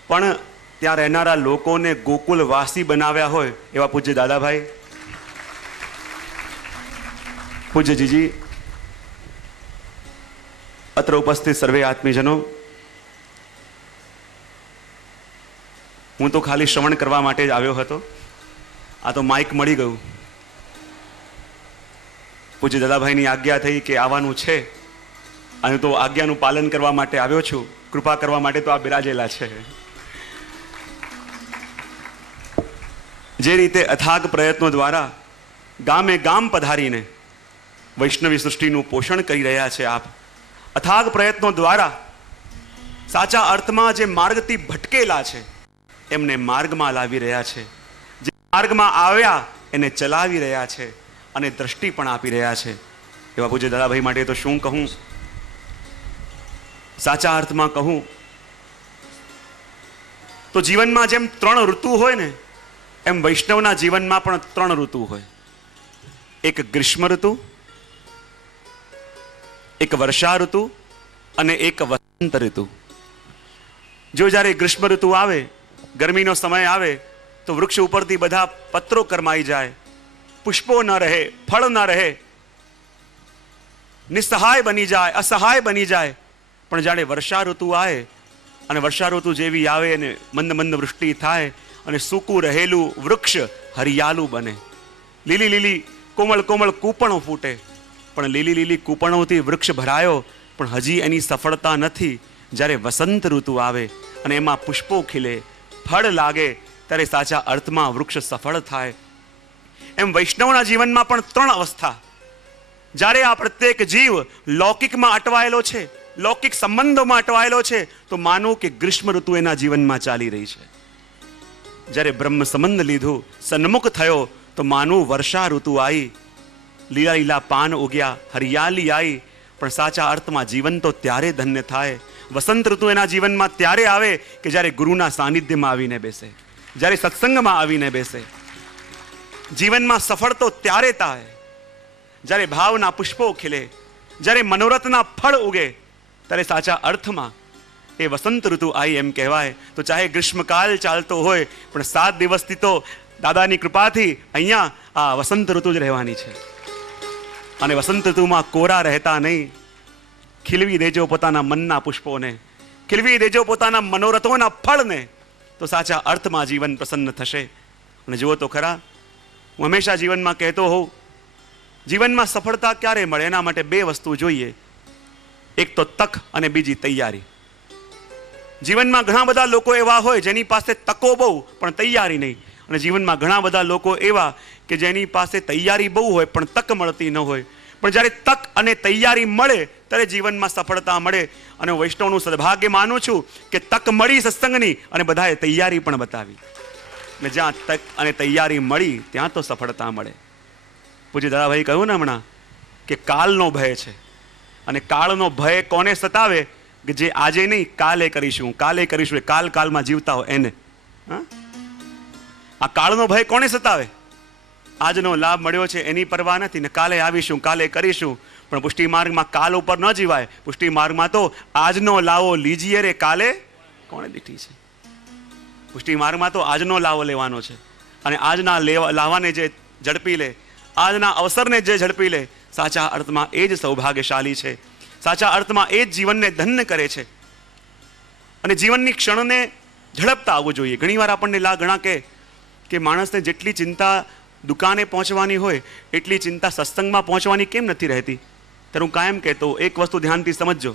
પણ ત્યાં રહેનારા લોકોને ગોકુલવાસી બનાવ્યા હોય એવા પૂજ્ય દાદાભાઈ, પૂજ્ય જીજી, અત્ર ઉપસ્થિત સર્વે આત્મીજનો, હું તો ખાલી શ્રવણ કરવા માટે જ આવ્યો હતો, આ તો માઇક મળી ગયું. પૂજ્ય દાદાભાઈની આજ્ઞા થઈ કે આવવાનું છે અને તો આજ્ઞાનું પાલન કરવા માટે આવ્યો છું. કૃપા કરવા માટે તો આ બિરાજેલા છે. જે રીતે અથાગ પ્રયત્નો દ્વારા ગામે ગામ પધારીને વૈષ્ણવી સૃષ્ટિનું પોષણ કરી રહ્યા છે આપ, અથાગ પ્રયત્નો દ્વારા સાચા અર્થમાં જે માર્ગથી ભટકેલા છે એમને માર્ગમાં લાવી રહ્યા છે, જે માર્ગમાં આવ્યા એને ચલાવી રહ્યા છે અને દ્રષ્ટિ પણ આપી રહ્યા છે એવા પૂજ્ય દાદાભાઈ માટે તો શું કહું. સાચા અર્થમાં કહું તો જીવનમાં જેમ 3 ઋતુ હોય ને એમ વૈષ્ણવના જીવનમાં પણ 3 ઋતુ હોય. એક ગ્રીષ્મ ઋતુ, એક વર્ષા ઋતુ અને એક વસંત ઋતુ. જો જ્યારે ગ્રીષ્મ ઋતુ આવે, ગરમીનો સમય આવે તો વૃક્ષ ઉપરથી બધા પત્રો કરમાઈ જાય, પુષ્પો ન રહે, ફળ ન રહે, નિસહાય બની જાય, અસહાય બની જાય. પણ જ્યારે વર્ષા ઋતુ આવે અને વર્ષા ઋતુ જેવી આવે અને મંદ મંદ વૃષ્ટિ થાય અને સૂકું રહેલું વૃક્ષ હરિયાળું બને, લીલી લીલી કોમળ કોમળ કૂપણો ફૂટે. પણ લીલી લીલી કૂપણોથી વૃક્ષ ભરાયો પણ હજી એની સફળતા નથી. જ્યારે વસંત ઋતુ આવે અને એમાં પુષ્પો ખીલે, ફળ લાગે, ત્યારે સાચા અર્થમાં વૃક્ષ સફળ થાય. એમ વૈષ્ણવના જીવનમાં પણ 3 અવસ્થા. જ્યારે આ પ્રત્યેક જીવ લૌકિકમાં અટવાયેલો છે, લૌકિક સંબંધોમાં અટવાયેલો છે, તો માનો કે ગ્રીષ્મ ઋતુ એના જીવનમાં ચાલી રહી છે. જ્યારે બ્રહ્મ સંબંધ લીધું, સન્મુખ થયો, તો માનું વર્ષા ઋતુ આવી, લીલા લીલા પાન ઉગ્યા, હરિયાળી આવી. પણ સાચા અર્થમાં જીવન તો ત્યારે ધન્ય થાય. વસંત ઋતુ એના જીવનમાં ત્યારે આવે કે જ્યારે ગુરુના સાનિધ્યમાં આવીને બેસે, જ્યારે સત્સંગમાં આવીને બેસે. જીવનમાં સફળ તો ત્યારે થાય જ્યારે ભાવના પુષ્પો ખીલે, જ્યારે મનોરથના ફળ ઉગે, ત્યારે સાચા અર્થમાં એ વસંત ઋતુ આવી એમ કહેવાય. તો ચાહે ગ્રીષ્મકાલ ચાલતો હોય પણ 7 દિવસથી તો દાદાની કૃપાથી અહીંયા આ વસંત ઋતુ જ રહેવાની છે. અને વસંત ઋતુમાં કોરા રહેતા નહીં, ખીલવી દેજો પોતાના મનના પુષ્પોને, ખીલવી દેજો પોતાના મનોરથોના ફળને, તો સાચા અર્થમાં જીવન પ્રસન્ન થશે. અને જુઓ તો ખરા, હું હંમેશા જીવનમાં કહેતો હોઉં, જીવનમાં સફળતા ક્યારે મળે એના માટે 2 વસ્તુ જોઈએ. એક તો તક અને બીજી તૈયારી. જીવનમાં ઘણા બધા લોકો એવા હોય જેની પાસે તકો બહુ પણ તૈયારી નહીં, અને જીવનમાં ઘણા બધા લોકો એવા કે જેની પાસે તૈયારી બહુ હોય પણ તક મળતી ન હોય. પણ જ્યારે તક અને તૈયારી મળે ત્યારે જીવનમાં સફળતા મળે. અને હું વૈષ્ણવનું સદભાગ્ય માનું છું કે તક મળી સત્સંગની અને બધાએ તૈયારી પણ બતાવી. ને જ્યાં તક અને તૈયારી મળી ત્યાં તો સફળતા મળે. પૂજ્ય દાદાભાઈ કહ્યું ને હમણાં કે કાલનો ભય છે, અને કાળનો ભય કોને સતાવે કે જે આજે નહીં કાલે કરીશું, કાલે કરીશું, એ કાલમાં જીવતા હોય એને. આ કાળનો ભય કોને સતાવે? આજનો લાભ મળ્યો છે એની પરવા નથી ને કાલે આવીશું, કાલે કરીશું. પણ પુષ્ટિ માર્ગમાં કાલ ઉપર ન જીવાય. પુષ્ટિ માર્ગમાં તો આજનો લાવો લીજીએ રે, કાલે કોણે દીઠી છે. પુષ્ટિ માર્ગમાં તો આજનો લાવો લેવાનો છે, અને આજના લાવાને જે ઝડપી લે, આજના અવસરને જે ઝડપી લે, સાચા અર્થમાં એ જ સૌભાગ્યશાળી છે. સાચા અર્થમાં એ જ જીવનને ધન્ય કરે છે. અને જીવનની ક્ષણને ઝડપતા આવવું જોઈએ. ઘણીવાર આપણને ઘણા કે માણસને જેટલી ચિંતા દુકાને પહોંચવાની હોય એટલી ચિંતા સત્સંગમાં પહોંચવાની કેમ નથી રહેતી? ત્યારે હું કાયમ કહેતો, એક વસ્તુ ધ્યાનથી સમજજો.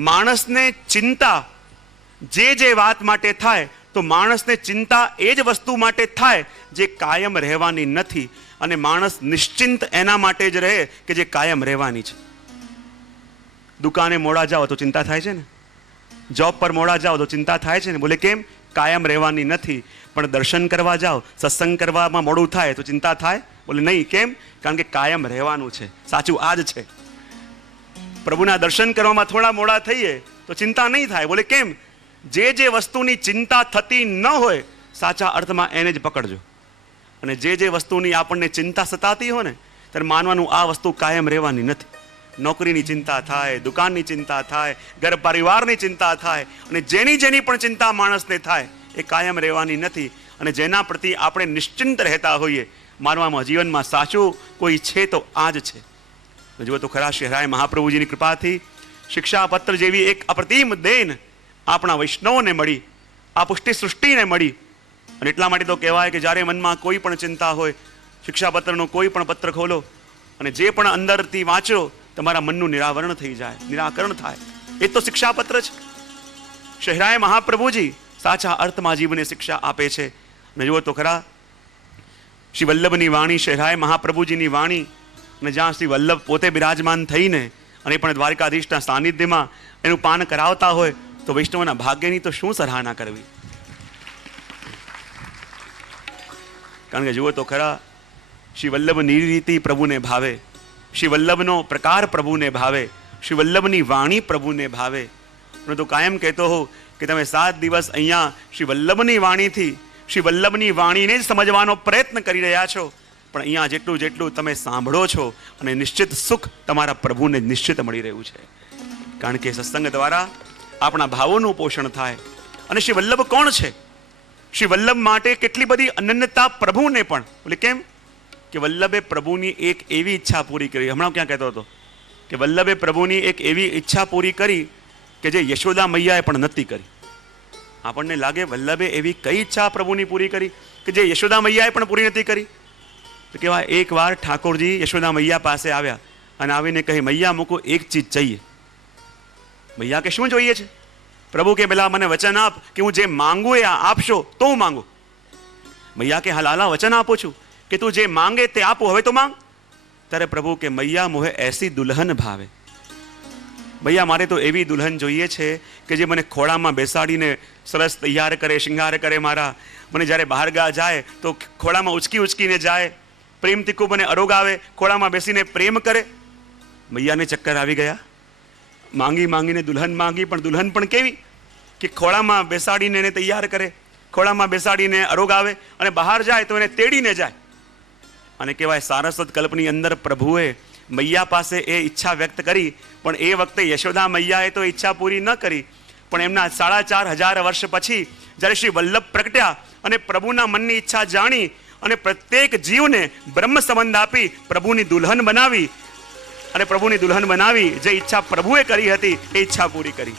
માણસને ચિંતા જે વાત માટે થાય તો માણસને ચિંતા એ જ વસ્તુ માટે થાય જે કાયમ રહેવાની નથી, અને માણસ નિશ્ચિંત એના માટે જ રહે કે જે કાયમ રહેવાની છે. દુકાને મોડા જાઓ તો ચિંતા થાય છે ને, જોબ પર મોડા જાઓ તો ચિંતા થાય છે ને. બોલે કેમ? કાયમ રહેવાની નથી. પણ દર્શન કરવા જાઓ, સત્સંગ કરવામાં મોડું થાય તો ચિંતા થાય? બોલે નહીં. કેમ? કારણ કે કાયમ રહેવાનું છે. સાચું આ જ છે. પ્રભુના દર્શન કરવામાં થોડા મોડા થઈએ તો ચિંતા નહીં થાય. બોલે કેમ? જે વસ્તુની ચિંતા થતી ન હોય સાચા અર્થમાં એને જ પકડજો. અને જે વસ્તુની આપણને ચિંતા સતાતી હોય ને ત્યારે માનવાનું આ વસ્તુ કાયમ રહેવાની નથી. નોકરીની ચિંતા થાય, દુકાનની ચિંતા થાય, ઘર પરિવારની ચિંતા થાય, અને જેની પણ ચિંતા માણસને થાય એ કાયમ રહેવાની નથી. અને જેના પ્રતિ આપણે નિશ્ચિંત રહેતા હોઈએ માનવામાં જીવનમાં સાચું કોઈ છે તો આ જ છે. જુઓ તો ખરા, શહેરાય મહાપ્રભુજીની કૃપાથી શિક્ષાપત્ર જેવી એક અપ્રતિમ દેન આપણા વૈષ્ણવોને મળી, આ પુષ્ટિ સૃષ્ટિને મળી. અને એટલા માટે તો કહેવાય કે જ્યારે મનમાં કોઈ પણ ચિંતા હોય, શિક્ષાપત્રનો કોઈ પણ પત્ર ખોલો અને જે પણ અંદરથી વાંચો, તમારા મનનું નિરાવરણ થઈ જાય, નિરાકરણ થાય. એ તો શિક્ષાપત્ર છે. શહેરાય મહાપ્રભુજી સાચા અર્થમાં જીવને શિક્ષા આપે છે. અને જુઓ તો ખરા, શ્રી વલ્લભની વાણી, શહેરાય મહાપ્રભુજીની વાણી, અને જ્યાં શ્રી વલ્લભ પોતે બિરાજમાન થઈને અને પણ દ્વારકાધીશના સાનિધ્યમાં એનું પાન કરાવતા હોય તો વૈષ્ણવના ભાગ્યની તો શું સરાહના કરવી. કારણ કે જુઓ તો ખરા, શ્રી વલ્લભ નિરીતિ પ્રભુને ભાવે, શ્રી વલ્લભનો પ્રકાર પ્રભુને ભાવે, શ્રી વલ્લભની વાણી પ્રભુને ભાવે. હું તો કાયમ કહેતો હોઉં કે તમે 7 દિવસ અહીંયા શ્રી વલ્લભની વાણીથી, શ્રી વલ્લભની વાણીને જ સમજવાનો પ્રયત્ન કરી રહ્યા છો, પણ અહીંયા જેટલું તમે સાંભળો છો અને નિશ્ચિત સુખ તમારા પ્રભુને નિશ્ચિત મળી રહ્યું છે. કારણ કે સત્સંગ દ્વારા આપણા ભાવોનું પોષણ થાય. અને શ્રી વલ્લભ કોણ છે? શ્રી વલ્લભ માટે કેટલી બધી અનન્યતા પ્રભુને પણ. બોલે કેમ? કે વલ્લભે પ્રભુની એક એવી ઈચ્છા પૂરી કરી. હમણાં ક્યાં કહેતો હતો કે વલ્લભે પ્રભુની એક એવી ઈચ્છા પૂરી કરી કે જે યશોદા મૈયાએ પણ નથી કરી. આપણને લાગે વલ્લભે એવી કઈ ઈચ્છા પ્રભુની પૂરી કરી કે જે યશોદા મૈયાએ પણ પૂરી નથી કરી? તો કહેવાય એકવાર ઠાકોરજી યશોદા મૈયા પાસે આવ્યા અને આવીને કહી, મૈયા મૂકો એક ચીજ चाहिए. મૈયા કે શું જોઈએ છે? પ્રભુ કે પેલા મને વચન આપ કે હું જે માંગુ એ આપશો તો હું માંગુ. મૈયા કે હા લાલા, વચન આપું છું કે તું જે માંગે તે આપું, હવે તો માંગ. ત્યારે પ્રભુ કે મૈયા મોહે એસી દુલ્હન ભાવે. મૈયા મારે તો એવી દુલ્હન જોઈએ છે કે જે મને ખોળામાં બેસાડીને સરસ તૈયાર કરે, શૃંગાર કરે. મારા મને જ્યારે બહાર જાય તો ખોળામાં ઉચકીને જાય, પ્રેમથી ખૂબ મને અરોગાવે, ખોળામાં બેસીને પ્રેમ કરે. મૈયાને ચક્કર આવી ગયા. માંગીને દુલ્હન માંગી, પણ દુલ્હન પણ કેવી કે ખોળામાં બેસાડીને એને તૈયાર કરે, ખોળામાં બેસાડીને અરોગાવે, અને બહાર જાય તો એને તેડીને જાય. અને કહેવાય સારસ્વત કલ્પની અંદર પ્રભુએ મૈયા પાસે એ ઈચ્છા વ્યક્ત કરી, પણ એ વખતે યશોદા મૈયાએ તો ઈચ્છા પૂરી ન કરી. પણ એમના 4500 વર્ષ પછી જ્યારે શ્રી વલ્લભ પ્રગટ્યા અને પ્રભુના મનની ઈચ્છા જાણી અને પ્રત્યેક જીવને બ્રહ્મ સંબંધ આપી પ્રભુની દુલ્હન બનાવી, અને પ્રભુની દુલ્હન બનાવી જે ઈચ્છા પ્રભુએ કરી હતી એ ઈચ્છા પૂરી કરી.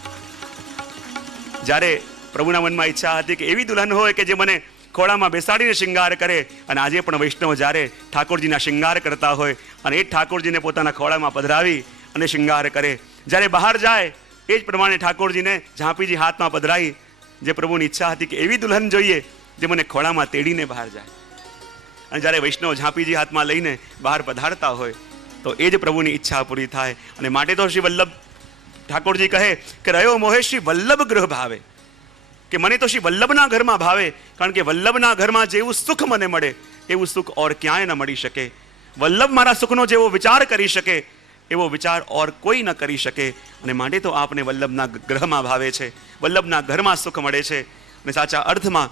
જ્યારે પ્રભુના મનમાં ઈચ્છા હતી કે એવી દુલ્હન હોય કે જે મને ખોળામાં બેસાડીને શૃંગાર કરે, અને આજે પણ વૈષ્ણવ જ્યારે ઠાકોરજીના શૃંગાર કરતા હોય અને એ ઠાકોરજીને પોતાના ખોળામાં પધરાવી અને શૃંગાર કરે, જ્યારે બહાર જાય એ જ પ્રમાણે ઠાકોરજીને ઝાંપીજી હાથમાં પધરાવી. જે પ્રભુની ઈચ્છા હતી કે એવી દુલ્હન જોઈએ જે મને ખોળામાં તેડીને બહાર જાય. અને જ્યારે વૈષ્ણવ ઝાંપીજી હાથમાં લઈને બહાર પધારતા હોય તો એ જ પ્રભુની ઈચ્છા પૂરી થાય. અને માટે તો શ્રી વલ્લભ ઠાકોરજી કહે કે રહ્યો મોહે શ્રી વલ્લભ ગૃહ ભાવે, કે મને તો શ્રી વલ્લભના ઘરમાં ભાવે. કારણ કે વલ્લભના ઘરમાં જેવું સુખ મને મળે એવું સુખ ઓર ક્યાંય ન મળી શકે. વલ્લભ મારા સુખનો જેવો વિચાર કરી શકે એવો વિચાર ઓર કોઈ ન કરી શકે. અને માટે તો આપને વલ્લભના ગ્રહમાં ભાવે છે, વલ્લભના ઘરમાં સુખ મળે છે. અને સાચા અર્થમાં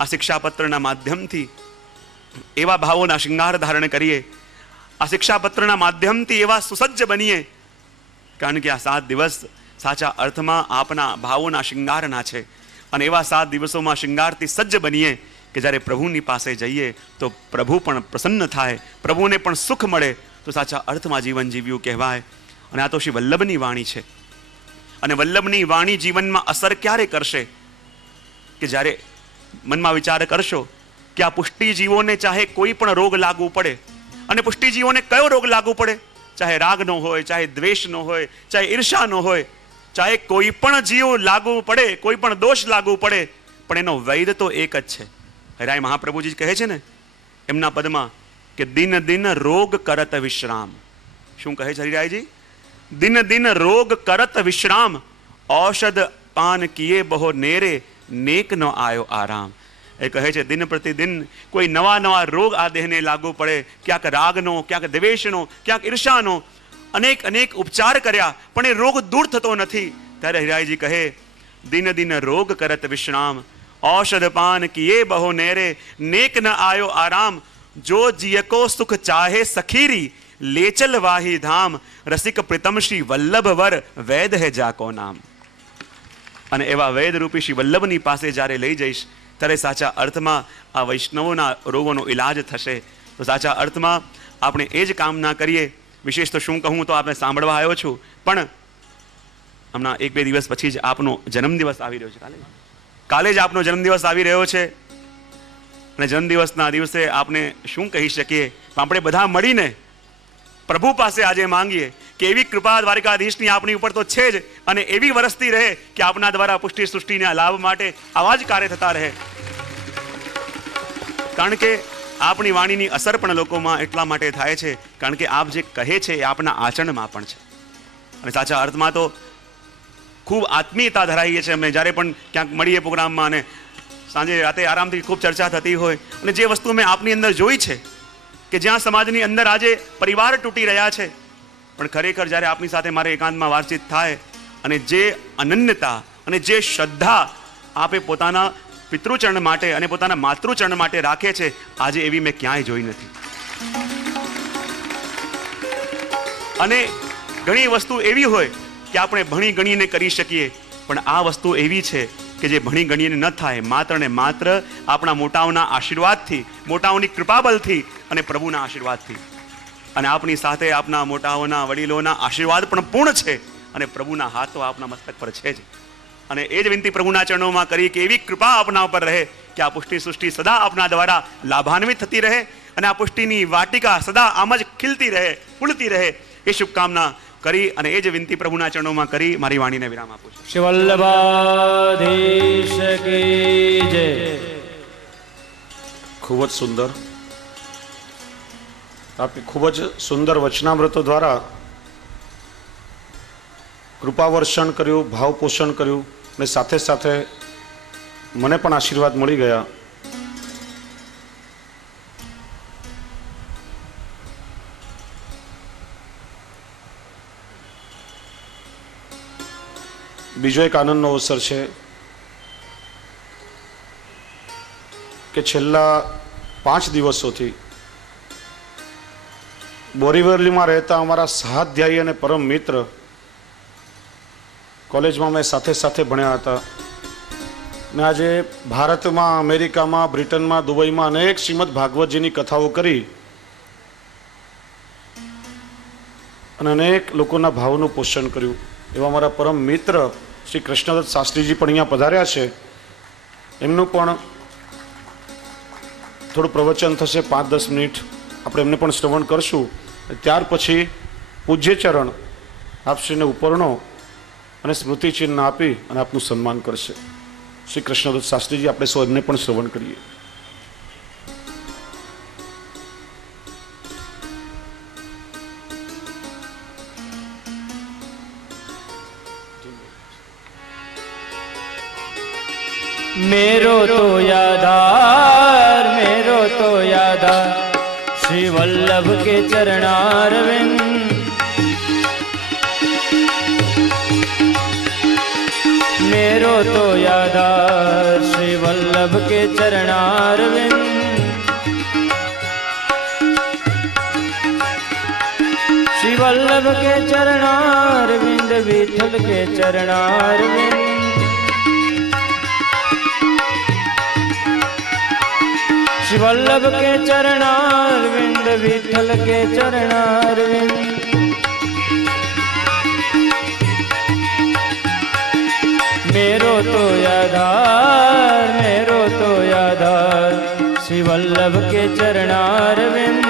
આ શિક્ષાપત્રના માધ્યમથી એવા ભાવોના શૃંગાર ધારણ કરીએ, આ શિક્ષાપત્રના માધ્યમથી એવા સુસજ્જ બનીએ. કારણ કે આ 7 દિવસ સાચા અર્થમાં આપના ભાવોના શૃંગારના છે. અને એવા 7 દિવસોમાં શૃંગારથી સજ્જ બનીએ કે જ્યારે પ્રભુની પાસે જઈએ તો પ્રભુ પણ પ્રસન્ન થાય, પ્રભુને પણ સુખ મળે, તો સાચા અર્થમાં જીવન જીવ્યું કહેવાય. અને આ તો શ્રી વલ્લભની વાણી છે. અને વલ્લભની વાણી જીવનમાં અસર ક્યારે કરશે? કે જ્યારે મનમાં વિચાર કરશો કે આ પુષ્ટિજીવોને ચાહે કોઈ પણ રોગ લાગુ પડે, અને પુષ્ટિજીવોને કયો રોગ લાગુ પડે, ચાહે રાગનો હોય, ચાહે દ્વેષનો હોય, ચાહે ઈર્ષાનો હોય, ચાહે કોઈ પણ જીવ લાગુ પડે, કોઈ પણ દોષ લાગુ પડે, પણ એનો વૈદ તો એક જ છે. હરિરાય મહાપ્રભુજી કહે છે ને એમના પદમાં કે દિન દિન રોગ કરત વિશ્રામ. શું કહે છે હરિરાયજી? દિન દિન રોગ કરત વિશ્રામ, ઔષધ પાન કિએ બહો નેરે, નેક નો આયો આરામ. એ કહે છે દિન પ્રતિદિન કોઈ નવા નવા રોગ આ દેહને લાગુ પડે, ક્યાંક રાગનો, ક્યાંક દ્વેષનો, ક્યાંક ઈર્ષાનો, અનેક અનેક ઉપચાર કર્યા પણ એ રોગ દૂર થતો નથી. ત્યારે હરિરાયજી કહે દિન દિન રોગ કરત વિશ્રામ, ઔષધ પાન કિએ બહો નેરે, નેક ન આયો આરામ. જો જીયકો સુખ ચાહે સખીરી, લેચલ વાહી ધામ, રસિક પ્રીતમ શ્રી વલ્લભ વર, વેદ હે જાકો નામ. અને એવા વેદ રૂપી શ્રી વલ્લભની પાસે જ્યારે લઈ જઈશ ત્યારે સાચા અર્થમાં આ વૈષ્ણવોના રોગોનો ઈલાજ થશે. તો સાચા અર્થમાં આપણે એ જ કામના કરીએ. વિશેષ તો શું કહું, તો આપણે સાંભળવા આવ્યો છું, પણ હમણાં 1-2 દિવસ પછી જ આપનો જન્મદિવસ આવી રહ્યો છે. કાલે જ આપનો જન્મદિવસ આવી રહ્યો છે અને જન્મદિવસના દિવસે આપણે શું કહી શકીએ? આપણે બધા મળીને પ્રભુ પાસે આજે માંગીએ કે એવી કૃપા દ્વારિકાધીશની આપણી ઉપર તો છે જ, અને એવી વરસતી રહે કે આપના દ્વારા પુષ્ટિ સૃષ્ટિના લાભ માટે આવા જ કાર્ય થતા રહે. કારણ કે આપણી વાણીની અસર પણ લોકોમાં એટલા માટે થાય છે કારણ કે આપ જે કહે છે એ આપના આચરણમાં પણ છે. અને સાચા અર્થમાં તો ખૂબ આત્મીયતા ધરાવીએ છીએ અમે. જ્યારે પણ ક્યાંક મળીએ પ્રોગ્રામમાં અને સાંજે રાતે આરામથી ખૂબ ચર્ચા થતી હોય, અને જે વસ્તુ મેં આપની અંદર જોઈ છે કે જ્યાં સમાજની અંદર આજે પરિવાર તૂટી રહ્યા છે, પણ ખરેખર જ્યારે આપની સાથે મારે એકાંતમાં વાતચીત થાય અને જે અનન્યતા અને જે શ્રદ્ધા આપે પોતાના પિતૃચરણ માટે અને પોતાના માતૃચરણ માટે રાખે છે, આજે એવી મેં ક્યાંય જોઈ નથી. અને ઘણી વસ્તુ એવી હોય કે આપણે ભણી ગણીને કરી શકીએ, પણ આ વસ્તુ એવી છે કે જે ભણી ગણીને ન થાય, માત્ર ને માત્ર આપણા મોટાઓના આશીર્વાદથી, મોટાઓની કૃપાબલથી અને પ્રભુના આશીર્વાદથી. અને આપણી સાથે આપના મોટાઓના વડીલોના આશીર્વાદ પણ પૂર્ણ છે અને પ્રભુના હાથ તો આપના મસ્તક પર છે જ. અને એ જ વિનંતી પ્રભુના ચરણોમાં કરી કે એવી કૃપા આપના ઉપર રહે કે આ પુષ્ટિ સૃષ્ટિ સદા આપના દ્વારા લાભાન્વિત થતી રહે અને આ પુષ્ટિની વાટિકા સદા આમ જ ખીલતી રહે, ફૂલતી રહે, એ શુભકામના કરી અને એ જ વિનંતી પ્રભુના ચરણોમાં કરી મારી વાણીને વિરામ આપું છું. શ્રી વલ્લભાધીશ કી જય. ખૂબ જ સુંદર, આપે ખૂબ જ સુંદર વચનામૃતો દ્વારા કૃપાવર્ષણ કર્યું, ભાવ પોષણ કર્યું અને સાથે સાથે મને પણ આશીર્વાદ મળી ગયા. બીજો એક આનંદનો અવસર છે કે છેલ્લા 5 દિવસોથી બોરીવલીમાં રહેતા અમારા સહાધ્યાયી અને પરમ મિત્ર, કોલેજમાં અમે સાથે સાથે ભણ્યા હતા ને આજે ભારતમાં, અમેરિકામાં, બ્રિટનમાં, દુબઈમાં અનેક શ્રીમદ ભાગવતજીની કથાઓ કરી અને અનેક લોકોના ભાવનું પોષણ કર્યું. એવા અમારા પરમ મિત્ર શ્રી કૃષ્ણદત્ત શાસ્ત્રીજી પણ અહીંયા પધાર્યા છે. એમનું પણ થોડું પ્રવચન થશે, 5-10 મિનિટ આપણે એમને પણ શ્રવણ કરશું. ત્યાર પછી પૂજ્ય ચરણ આપશ્રીને ઉપરનો અને સ્મૃતિચિહ્ન આપી અને આપનું સન્માન કરશે. શ્રી કૃષ્ણદત્ત શાસ્ત્રીજી, આપણે સૌ એમને પણ શ્રવણ કરીએ. मेरो तो यादार, मेरो तो यादार, श्री वल्लभ के चरणारविंद. मेरो तो यादार, श्री वल्लभ के चरणारविंद. श्री वल्लभ के चरणारविंद, विठल के चरणारविंद. श्री वल्लभ के चरणारविंद, विठल के चरणारविंद. मेरो तो यादार, मेरो तो यादार, श्री वल्लभ के चरणारविंद.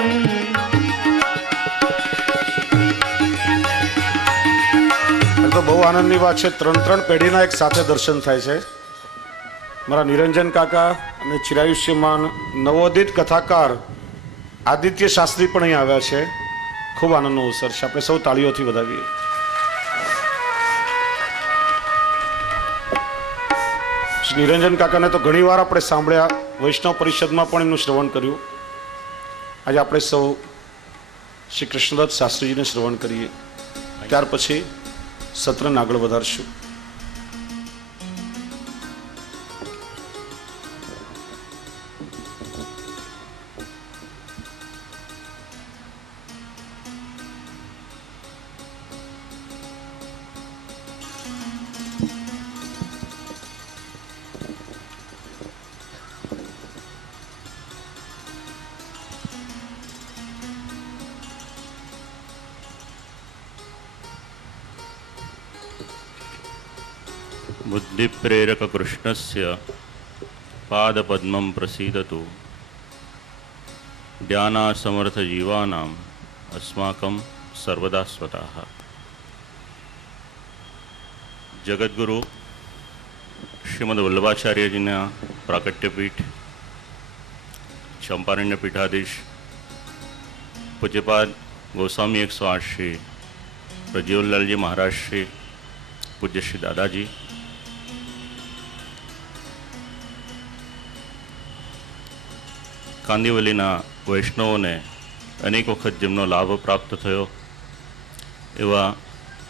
તો બહુ આનંદની વાત છે, ત્રણ પેઢીના એક સાથે દર્શન થાય છે. મારા નિરંજન કાકા અને ચિરાયુષ્યમાન નવોદિત કથાકાર આદિત્ય શાસ્ત્રી પણ અહીં આવ્યા છે. ખૂબ આનંદનો અવસર છે, આપણે સૌ તાળીઓથી વધાવીએ. નિરંજન કાકાને તો ઘણી વાર આપણે સાંભળ્યા, વૈષ્ણવ પરિષદમાં પણ એમનું શ્રવણ કર્યું. આજે આપણે સૌ શ્રી કૃષ્ણદત્ત શાસ્ત્રીજીને શ્રવણ કરીએ, ત્યાર પછી સત્રને આગળ વધારશું. बुद्धिप्रेरक कृष्णस्य पादपद्मं प्रसीदतु ज्ञानासमर्थ जीवानां अस्माकं सर्वदा स्वतः. जगद्गुरु श्रीमद वल्लभाचार्यजीના પ્રાકટ્યપીઠ ચંપારણ્ય પીઠાધીશ પૂજ્યપાદ ગોસ્વામી 108 શ્રી પ્રજ્વલલાલજી મહારાજ શ્રી પૂજ્ય શ્રી દાદાજી, કાંદિવલીના વૈષ્ણવોને અનેક વખત જેમનો લાભ પ્રાપ્ત થયો એવા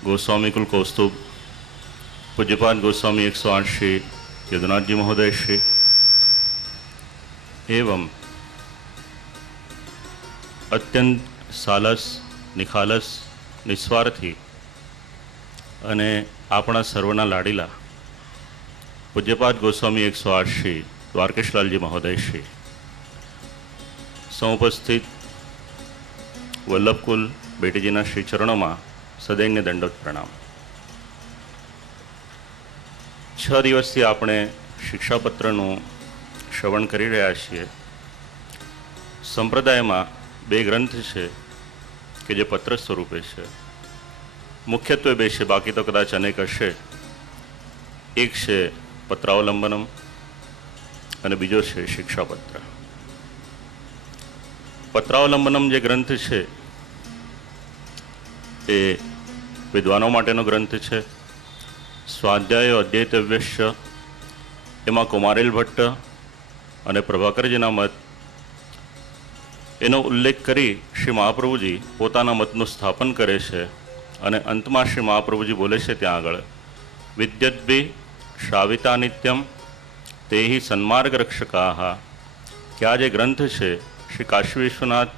ગોસ્વામી કુલ કૌસ્તુભ પૂજ્યપાદ ગોસ્વામી 108 શ્રી યદુનાથજી મહોદય શ્રી એવं અત્યંત સાલસ, નિખાલસ, નિસ્વાર્થી અને આપણા સર્વના લાડીલા પૂજ્યપાદ ગોસ્વામી 108 શ્રી દ્વારકેશલાલજી મહોદય શ્રી, સમુપસ્થિત વલ્લભકુલ બેટીજીના શ્રી ચરણોમાં સદૈન્ય દંડવત પ્રણામ. 6 દિવસથી આપણે શિક્ષાપત્રનું શ્રવણ કરી રહ્યા છીએ. સંપ્રદાયમાં 2 ગ્રંથ છે કે જે પત્ર સ્વરૂપે છે. મુખ્યત્વે 2 છે, બાકી તો કદાચ અનેક હશે. એક છે પત્રાવલંબનમ અને બીજો છે શિક્ષાપત્ર. પત્રાવલંબનમ જે ગ્રંથ છે એ વિદ્વાનો માટેનો ગ્રંથ છે. સ્વાધ્યાયો અધ્યયતવ્યશ્ય એમાં કુમારેલ ભટ્ટ અને પ્રભાકરજીના મત એનો ઉલ્લેખ કરી શ્રી મહાપ્રભુજી પોતાના મતનું સ્થાપન કરે છે. અને અંતમાં શ્રી મહાપ્રભુજી બોલે છે ત્યાં આગળ, વિદ્યદ્ભિ શ્રાવિતા નિત્યમ તેહિ સન્માર્ગ રક્ષકાહ, કે આ જે ગ્રંથ છે શ્રી કાશી વિશ્વનાથ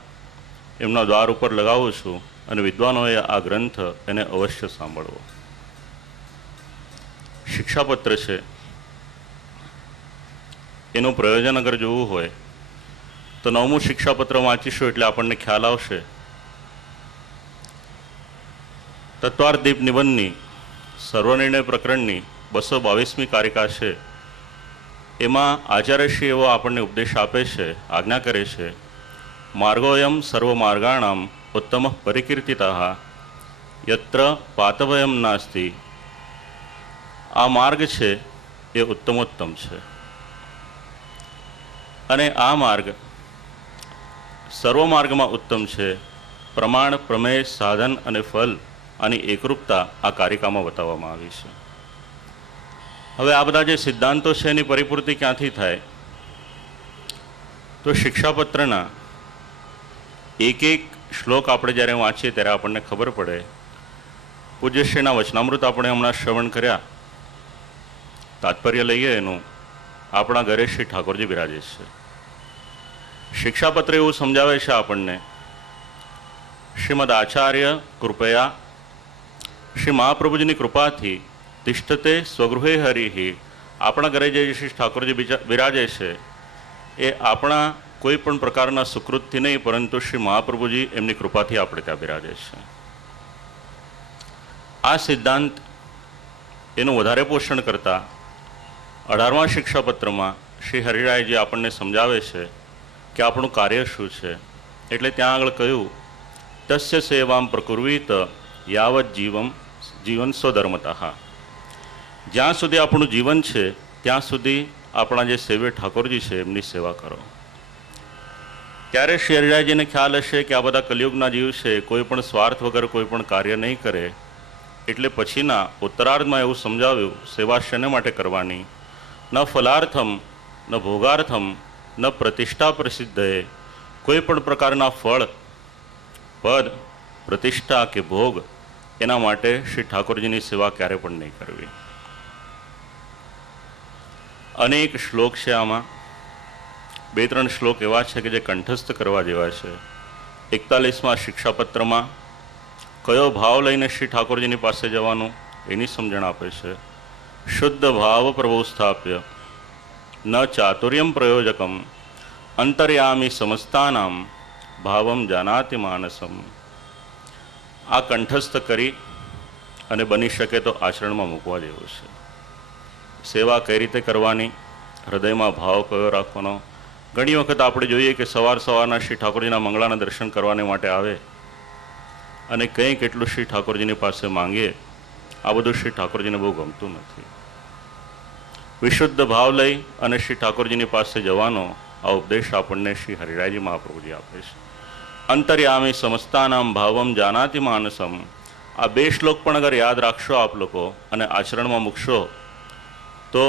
એમના દ્વાર ઉપર લગાવું છું અને વિદ્વાનોએ આ ગ્રંથ એને અવશ્ય સાંભળવો. શિક્ષાપત્ર છે એનું પ્રયોજન અગર જોવું હોય તો 9મું શિક્ષાપત્ર વાંચીશું એટલે આપણને ખ્યાલ આવશે. તત્વાર્થદીપ નિબંધની સર્વનિર્ણય પ્રકરણની 222મી કારિકા છે. એમાં આચાર્યશ્રી એવો આપણને ઉપદેશ આપે છે, આજ્ઞા કરે છે, માર્ગોયમ સર્વમાર્ગાણામ ઉત્તમ પરિકીર્તિતઃ યત્ર પાતવયમ નાસ્તિ. આ માર્ગ છે એ ઉત્તમોત્તમ છે અને આ માર્ગ સર્વમાર્ગમાં ઉત્તમ છે. પ્રમાણ, પ્રમેય, સાધન અને ફલ આની એકરૂપતા આ કારિકામાં બતાવવામાં આવી છે. હવે આ બધા જે સિદ્ધાંતો છે એની પરિપૂર્તિ ક્યાંથી થાય? તો શિક્ષાપત્રના એક શ્લોક આપણે જ્યારે વાંચીએ ત્યારે આપણને ખબર પડે. પૂજ્યશ્રીના વચનામૃત આપણે હમણાં શ્રવણ કર્યા, તાત્પર્ય લઈએ એનું. આપણા ઘરે શ્રી ઠાકોરજી બિરાજે છે. શિક્ષાપત્ર એવું સમજાવે છે આપણને, શ્રીમદ આચાર્ય કૃપયા, શ્રી મહાપ્રભુજીની કૃપાથી તિષ્ઠતે સ્વગૃહે હરિહિ, આપણા ઘરે જે શ્રી ઠાકોરજી બિરાજે છે એ આપણા કોઈ પણ પ્રકારના સુકૃતથી નહીં, પરંતુ શ્રી મહાપ્રભુજી એમની કૃપાથી આપણે ત્યાં બિરાજે છે. આ સિદ્ધાંત એનું વધારે પોષણ કરતા 18મા શિક્ષાપત્રમાં શ્રી હરિરાયજી આપણને સમજાવે છે કે આપણું કાર્ય શું છે. એટલે ત્યાં આગળ કહ્યું, તસ્ય સેવામ પ્રકુર્વીત યાવત જીવમ જીવનસો ધર્મતઃ. જ્યાં સુધી આપણું જીવન છે ત્યાં સુધી આપણા જે સેવ્ય ઠાકોરજી છે એમની સેવા કરો. ત્યારે શ્રી હરિરાયજીને ખ્યાલ હશે કે આ બધા કલિયુગના જીવ છે, કોઈ પણ સ્વાર્થ વગર કોઈ પણ કાર્ય નહીં કરે. એટલે પછીના ઉત્તરાર્ધમાં એવું સમજાવ્યું, સેવા શેને માટે કરવાની? ન ફલાર્થમ ન ભોગાર્થમ ન પ્રતિષ્ઠા પ્રસિદ્ધએ. કોઈ પણ પ્રકારના ફળ, પદ, પ્રતિષ્ઠા કે ભોગ એના માટે શ્રી ઠાકોરજીની સેવા ક્યારે પણ નહીં કરવી. અનેક શ્લોક છે આમાં. 2-3 શ્લોક એવા છે કે જે કંઠસ્થ કરવા જેવા છે. 41માં શિક્ષાપત્રમાં કયો ભાવ લઈને શ્રી ઠાકોરજીની પાસે જવાનું એની સમજણ આપે છે. શુદ્ધ ભાવ પ્રભુ સ્થાપ્ય ન ચાતુર્યમ પ્રયોજકમ અંતર્યામી સમસ્તાનામ ભાવમ જાનાતિ માનસમ. આ કંઠસ્થ કરી અને બની શકે તો આચરણમાં મૂકવા જેવું છે. સેવા કઈ રીતે કરવાની, હૃદયમાં ભાવ કયો રાખવાનો. ઘણી વખત આપણે જોઈએ કે સવારના શ્રી ઠાકોરજીના મંગળાના દર્શન કરવાને માટે આવે અને કંઈ કેટલું શ્રી ઠાકોરજીની પાસે માંગીએ. આ બધું શ્રી ઠાકોરજીને બહુ ગમતું નથી. વિશુદ્ધ ભાવ લઈ અને શ્રી ઠાકોરજીની પાસે જવાનો આ ઉપદેશ આપણને શ્રી હરિરાયજી મહાપ્રભુજી આપે છે. અંતર્યામી સમસ્તાનામ ભાવમ જાનાતિ માનસમ. આ 2 શ્લોક પણ અગર યાદ રાખશો આપ લોકો અને આચરણમાં મૂકશો તો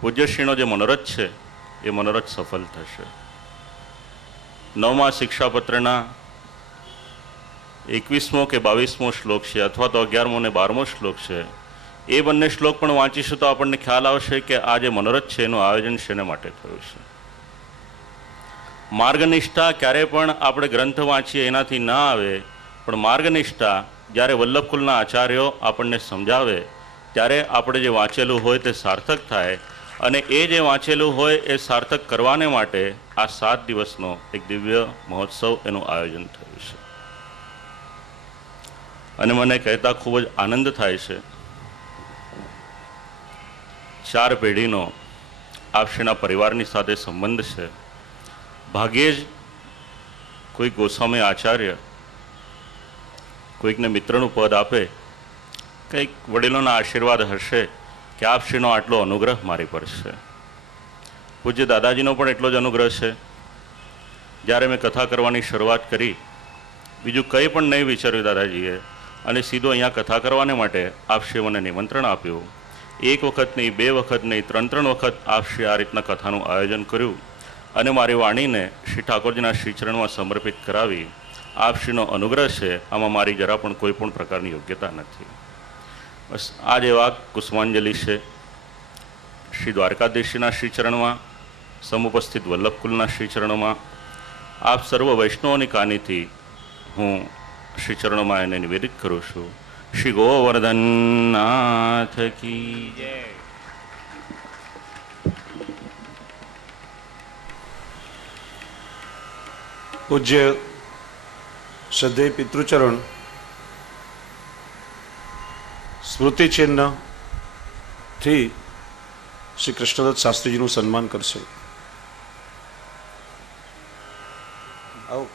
પૂજ્યશ્રીનો જે મનોરથ છે એ મનોરથ સફળ થશે. 9મા શિક્ષાપત્રના 21મો કે 22મો શ્લોક છે, અથવા તો 11મો અને 12મો શ્લોક છે. એ બંને શ્લોક પણ વાંચીશું તો આપણને ખ્યાલ આવશે કે આ જે મનોરથ છે એનું આયોજન શેને માટે થયું છે. માર્ગનિષ્ઠા ક્યારે પણ આપણે ગ્રંથ વાંચીએ એનાથી ના આવે, પણ માર્ગનિષ્ઠા જ્યારે વલ્લભકુલના આચાર્યો આપણને સમજાવે ત્યારે આપણે જે વાંચેલું હોય તે સાર્થક થાય. અને એ જે વાંચેલું હોય એ સાર્થક કરવાને માટે આ 7 દિવસનો એક દિવ્ય મહોત્સવ એનું આયોજન થયું છે. અને મને કહેતા ખૂબ જ આનંદ થાય છે. 4 પેઢીનો આપશ્રીના પરિવારની સાથે સંબંધ છે. ભાગ્યે જ કોઈ ગોસ્વામી આચાર્ય કોઈકને મિત્રનું પદ આપે, કંઈક વડીલોના આશીર્વાદ હશે કે આપશ્રીનો આટલો અનુગ્રહ મારી પર છે. પૂજ્ય દાદાજીનો પણ એટલો જ અનુગ્રહ છે. જ્યારે મેં કથા કરવાની શરૂઆત કરી, બીજું કંઈ પણ નહીં વિચાર્યું દાદાજીએ, અને સીધો અહીંયા કથા કરવાને માટે આપશ્રીએ મને નિમંત્રણ આપ્યું. 1 વખત નહીં, 2 વખત નહીં, 3 વખત આપશ્રીએ આ રીતના કથાનું આયોજન કર્યું અને મારી વાણીને શ્રી ઠાકોરજીના શ્રીચરણમાં સમર્પિત કરાવી. આપશ્રીનો અનુગ્રહ છે, આમાં મારી જરા પણ કોઈ પણ પ્રકારની યોગ્યતા નથી. બસ આ જે વાક કુસુમાંજલિ છે શ્રી દ્વારકાધીશના શ્રીચરણમાં, સમુપસ્થિત વલ્લભકુલના શ્રીચરણોમાં, આપ સર્વ વૈષ્ણવોની કાનીથી હું શ્રીચરણોમાં એને નિવેદિત કરું છું. શ્રી ગોવર્ધનનાથ કી જય. પૂજ્ય શ્રદ્ધેય પિતૃચરણ સ્મૃતિ ચિહ્નથી શ્રી કૃષ્ણદત્ત શાસ્ત્રીજીનું સન્માન કરશે. આવો.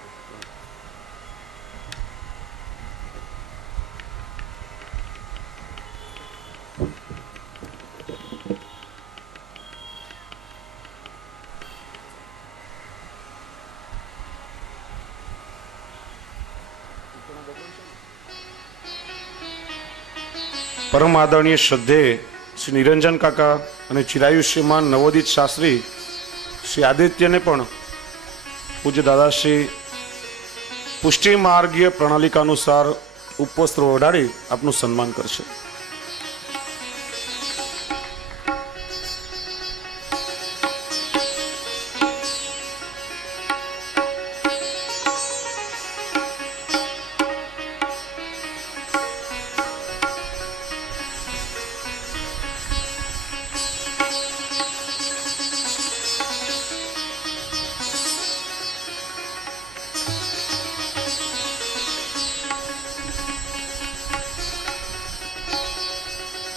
પરમ આદરણીય શ્રદ્ધેય શ્રી નિરંજન કાકા અને ચિરાયુષ્યમાન નવોદિત શાસ્ત્રી શ્રી આદિત્યને પણ પૂજ્ય દાદાશ્રી પુષ્ટિ માર્ગીય પ્રણાલિકા અનુસાર ઉપવસ્ત્ર ઓઢાડી આપનું સન્માન કરશે.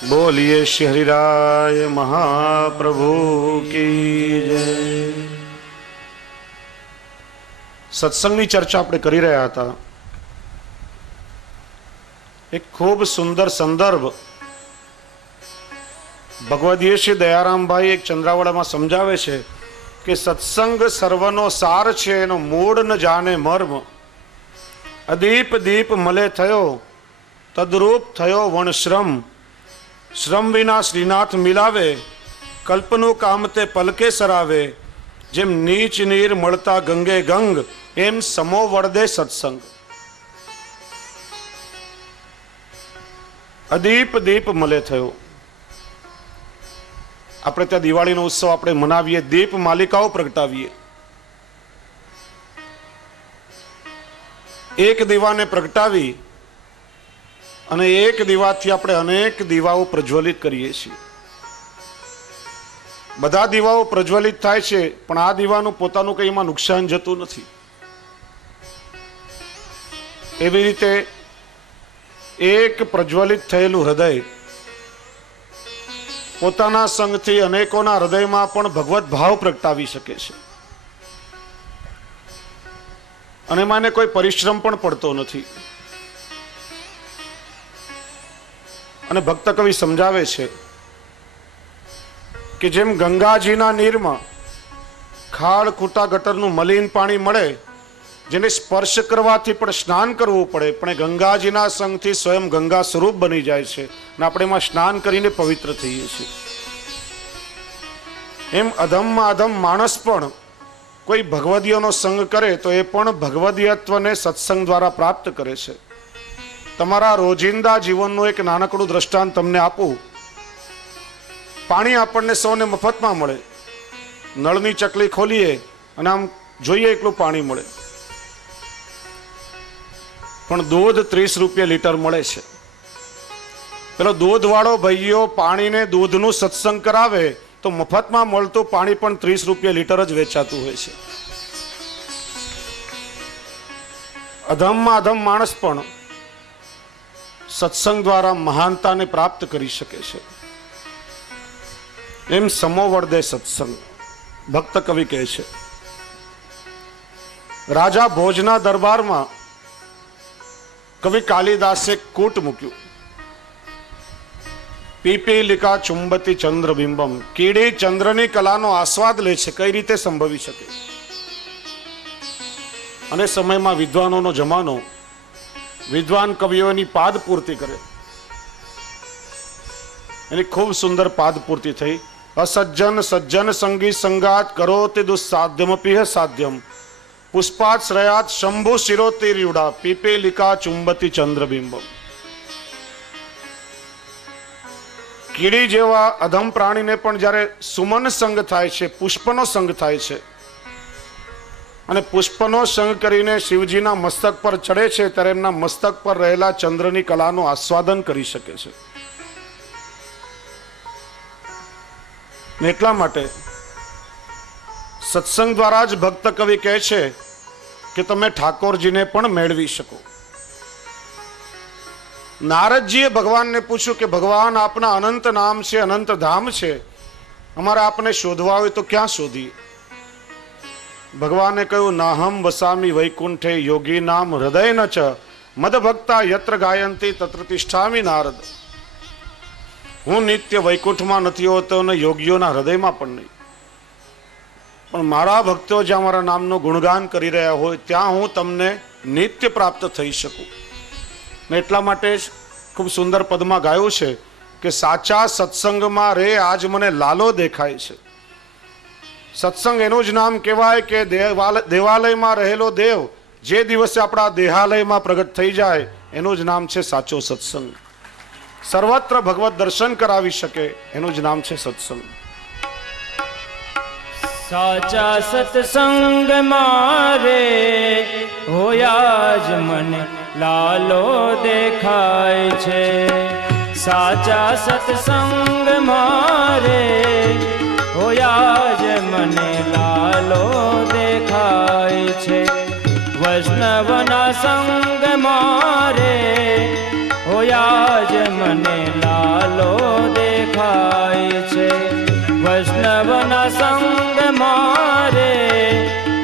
બોલીએ શ્રી હરિરાય મહાપ્રભુ કી જય. સત્સંગની ચર્ચા આપણે કરી રહ્યા હતા. એક ખૂબ સુંદર સંદર્ભ ભગવદીય શ્રી દયારામભાઈ એક ચંદ્રાવળામાં સમજાવે છે કે સત્સંગ સર્વનો સાર છે, એનો મૂળ ન જાણે મર્મ. અદીપ દીપ મલે થયો, તદરૂપ થયો વણશ્રમ. શ્રમ વિના શ્રીનાથ મિલાવે, કલ્પનું કામ તે પલકે સરાવે. જેમ નીચ નીર મળતા ગંગે ગંગ, એમ સમો વળદે સત્સંગ. અદીપ દીપ મલે થયો. આપણે ત્યાં દિવાળીનો ઉત્સવ આપણે મનાવીએ, દીપ માલિકાઓ પ્રગટાવીએ. એક દીવાને પ્રગટાવી અને એક દીવાથી આપણે અનેક દીવાઓ પ્રજ્વલિત કરીએ છીએ. બધા દીવાઓ પ્રજ્વલિત થાય છે, પણ આ દીવાનું પોતાનું કંઈ એમાં નુકસાન જતું નથી. એવી રીતે એક પ્રજ્વલિત થયેલું હૃદય પોતાના સંગથી અનેકોના હૃદયમાં પણ ભગવત ભાવ પ્રગટાવી શકે છે, અને એમાં કોઈ પરિશ્રમ પણ પડતો નથી. અને ભક્ત કવિ સમજાવે છે કે જેમ ગંગાજીના નીરમાં ખાડ ખૂટા ગટરનું મલિન પાણી મળે, જેને સ્પર્શ કરવાથી પણ સ્નાન કરવું પડે, પણ એ ગંગાજીના સંગથી સ્વયં ગંગા સ્વરૂપ બની જાય છે અને આપણે એમાં સ્નાન કરીને પવિત્ર થઈએ છીએ. એમ અધમમાં અધમ માણસ પણ કોઈ ભગવદીયનો સંગ કરે તો એ પણ ભગવદીયત્વને સત્સંગ દ્વારા પ્રાપ્ત કરે છે. તમારા રોજિંદા જીવનનું એક નાનકડું દ્રષ્ટાંત તમને આપું. પાણી આપણને સૌને મફતમાં મળે. નળની ચકલી ખોલીએ અને આમ જોઈએ એટલું પાણી મળે, પણ દૂધ 30 રૂપિયા લીટર મળે છે. પેલો દૂધવાળો ભાઈઓ પાણીને દૂધનું સત્સંગ કરાવે તો મફતમાં મળતું પાણી પણ 30 રૂપિયા લીટર જ વેચાતું હોય છે. અધમમાં અધમ માણસ પણ સત્સંગ દ્વારા મહાનતાને પ્રાપ્ત કરી શકે છે. એમ સમો વળદે સત્સંગ. ભક્ત કવિ કહે છે, રાજા ભોજના દરબારમાં કવિ કાલિદાસે કૂટ મૂક્યું. પીપીલિકા ચુંબતી ચંદ્રબિંબમ. કીડી ચંદ્રની કલાનો આસ્વાદ લે છે, કઈ રીતે સંભવી શકે? અને સમયમાં વિદ્વાનોનો જમાનો, વિદ્વાન કવિઓની પાદ પૂર્તિ કરે. એની ખૂબ સુંદર પાદ પૂર્તિ થઈ. અસજ્જન સજ્જન સંગી સંગાત કરોતિ દુસ્સાધ્યમપિહ સાધ્યમ. પુષ્પાત શ્રયાત શંભુ શિરોતિર્યુડા પીપેલિકા ચુંબતી ચંદ્રબિંબમ. કીડી જેવા અધમ પ્રાણીને પણ જ્યારે સુમન સંગ થાય છે, પુષ્પનો સંગ થાય છે, અને પુષ્પનો સંગ કરીને શિવજીના મસ્તક પર ચડે છે, ત્યારે એમના મસ્તક પર રહેલા ચંદ્રની કલાનું આસ્વાદન કરી શકે છે. એટલા માટે સત્સંગ દ્વારા જ ભક્ત કવિ કહે છે કે તમે ઠાકોરજીને પણ મેળવી શકો. નારદજીએ ભગવાનને પૂછ્યું કે ભગવાન, આપના અનંત નામ છે, અનંત ધામ છે, અમારે આપને શોધવા હોય તો ક્યાં શોધીએ? ભગવાને કહ્યું, નાહમ વસામી વૈકુંઠે યોગી નામ હૃદય ન ચ મદ ભક્તા યત્ર ગાયંતી તત્ર તિષ્ઠામિ નારદ. હું નિત્ય વૈકુંઠમાં નથી હોતો અને યોગીઓના હૃદયમાં પણ નહીં, પણ મારા ભક્તો જ્યાં મારા નામનું ગુણગાન કરી રહ્યા હોય ત્યાં હું તમને નિત્ય પ્રાપ્ત થઈ શકું. ને એટલા માટે જ ખૂબ સુંદર પદમાં ગાયું છે કે સાચા સત્સંગમાં રે આજ મને લાલો દેખાય છે. સત્સંગ એનું જ નામ કહેવાય કે દેવાલયમાં રહેલો દેવ જે દિવસે આપણા દેહાલયમાં પ્રગટ થઈ જાય એનું જ નામ છે સાચો સત્સંગ. સર્વત્ર ભગવત દર્શન કરાવી શકે એનું જ નામ છે સત્સંગ. સાચા સત્સંગ મારે હોયા જ મને લાલો દેખાય છે. સાચા સત્સંગ મારે હોયા જ મને લાલો દેખાય છે. વૈષ્ણવના સંગ મારે હોયા જ મને લાલો દેખાય છે. વૈષ્ણવના સંગ મારે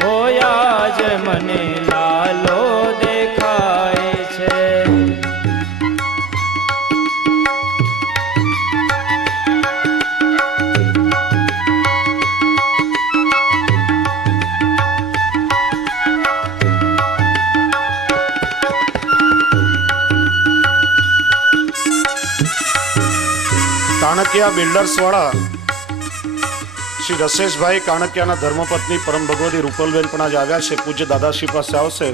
હોયા જ મને લાલો દેખાય છે. કાણકિયા બિલ્ડર્સ વાળા શ્રી રસેશભાઈ કાણકિયાના ધર્મપત્ની પરમ ભગવતી રૂપલબેન પણ આજે આવ્યા છે. પૂજ્ય દાદાશ્રી પાસે આવશે.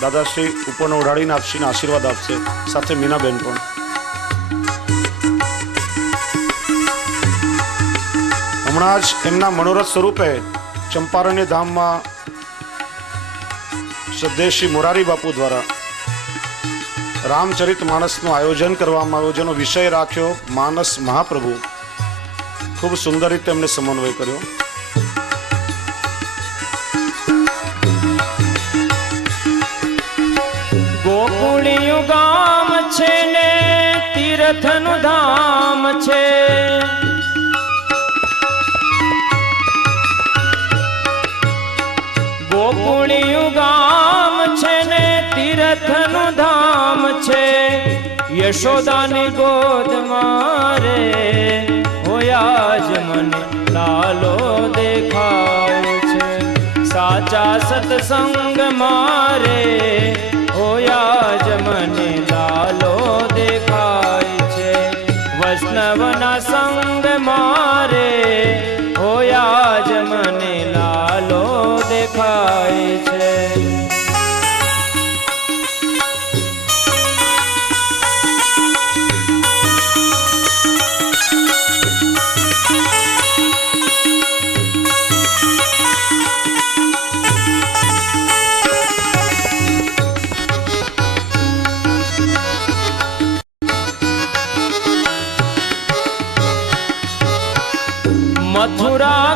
દાદાશ્રી ઉપરનો ઓઢાડીને આપશીને આશીર્વાદ આપશે. સાથે મીનાબેન પણ. હમણાં જ એમના મનોરથ સ્વરૂપે ચંપારણ્ય ધામમાં શ્રદ્ધેય શ્રી મોરારી બાપુ દ્વારા રામચરિત માનસનું આયોજન કરવામાં આવ્યું, જેનો વિષય રાખ્યો માનસ મહાપ્રભુ. ખૂબ સુંદર રીતે એમને સમન્વય કર્યો. ગોકુળિયું ગામ છે ને તીર્થનું ધામ છે. ગોકુળિયું ગામ છે ને તીર્થનું ધામ છે. યશોદાની ગોદ મારે હોયા જ મને લાલો દેખાય છે. સાચા સત્સંગ મારે હોયા જ મને લાલો દેખાય છે. વૈષ્ણવના સંગ મારે હોયા જ મને લાલો દેખાય છે. મથુરા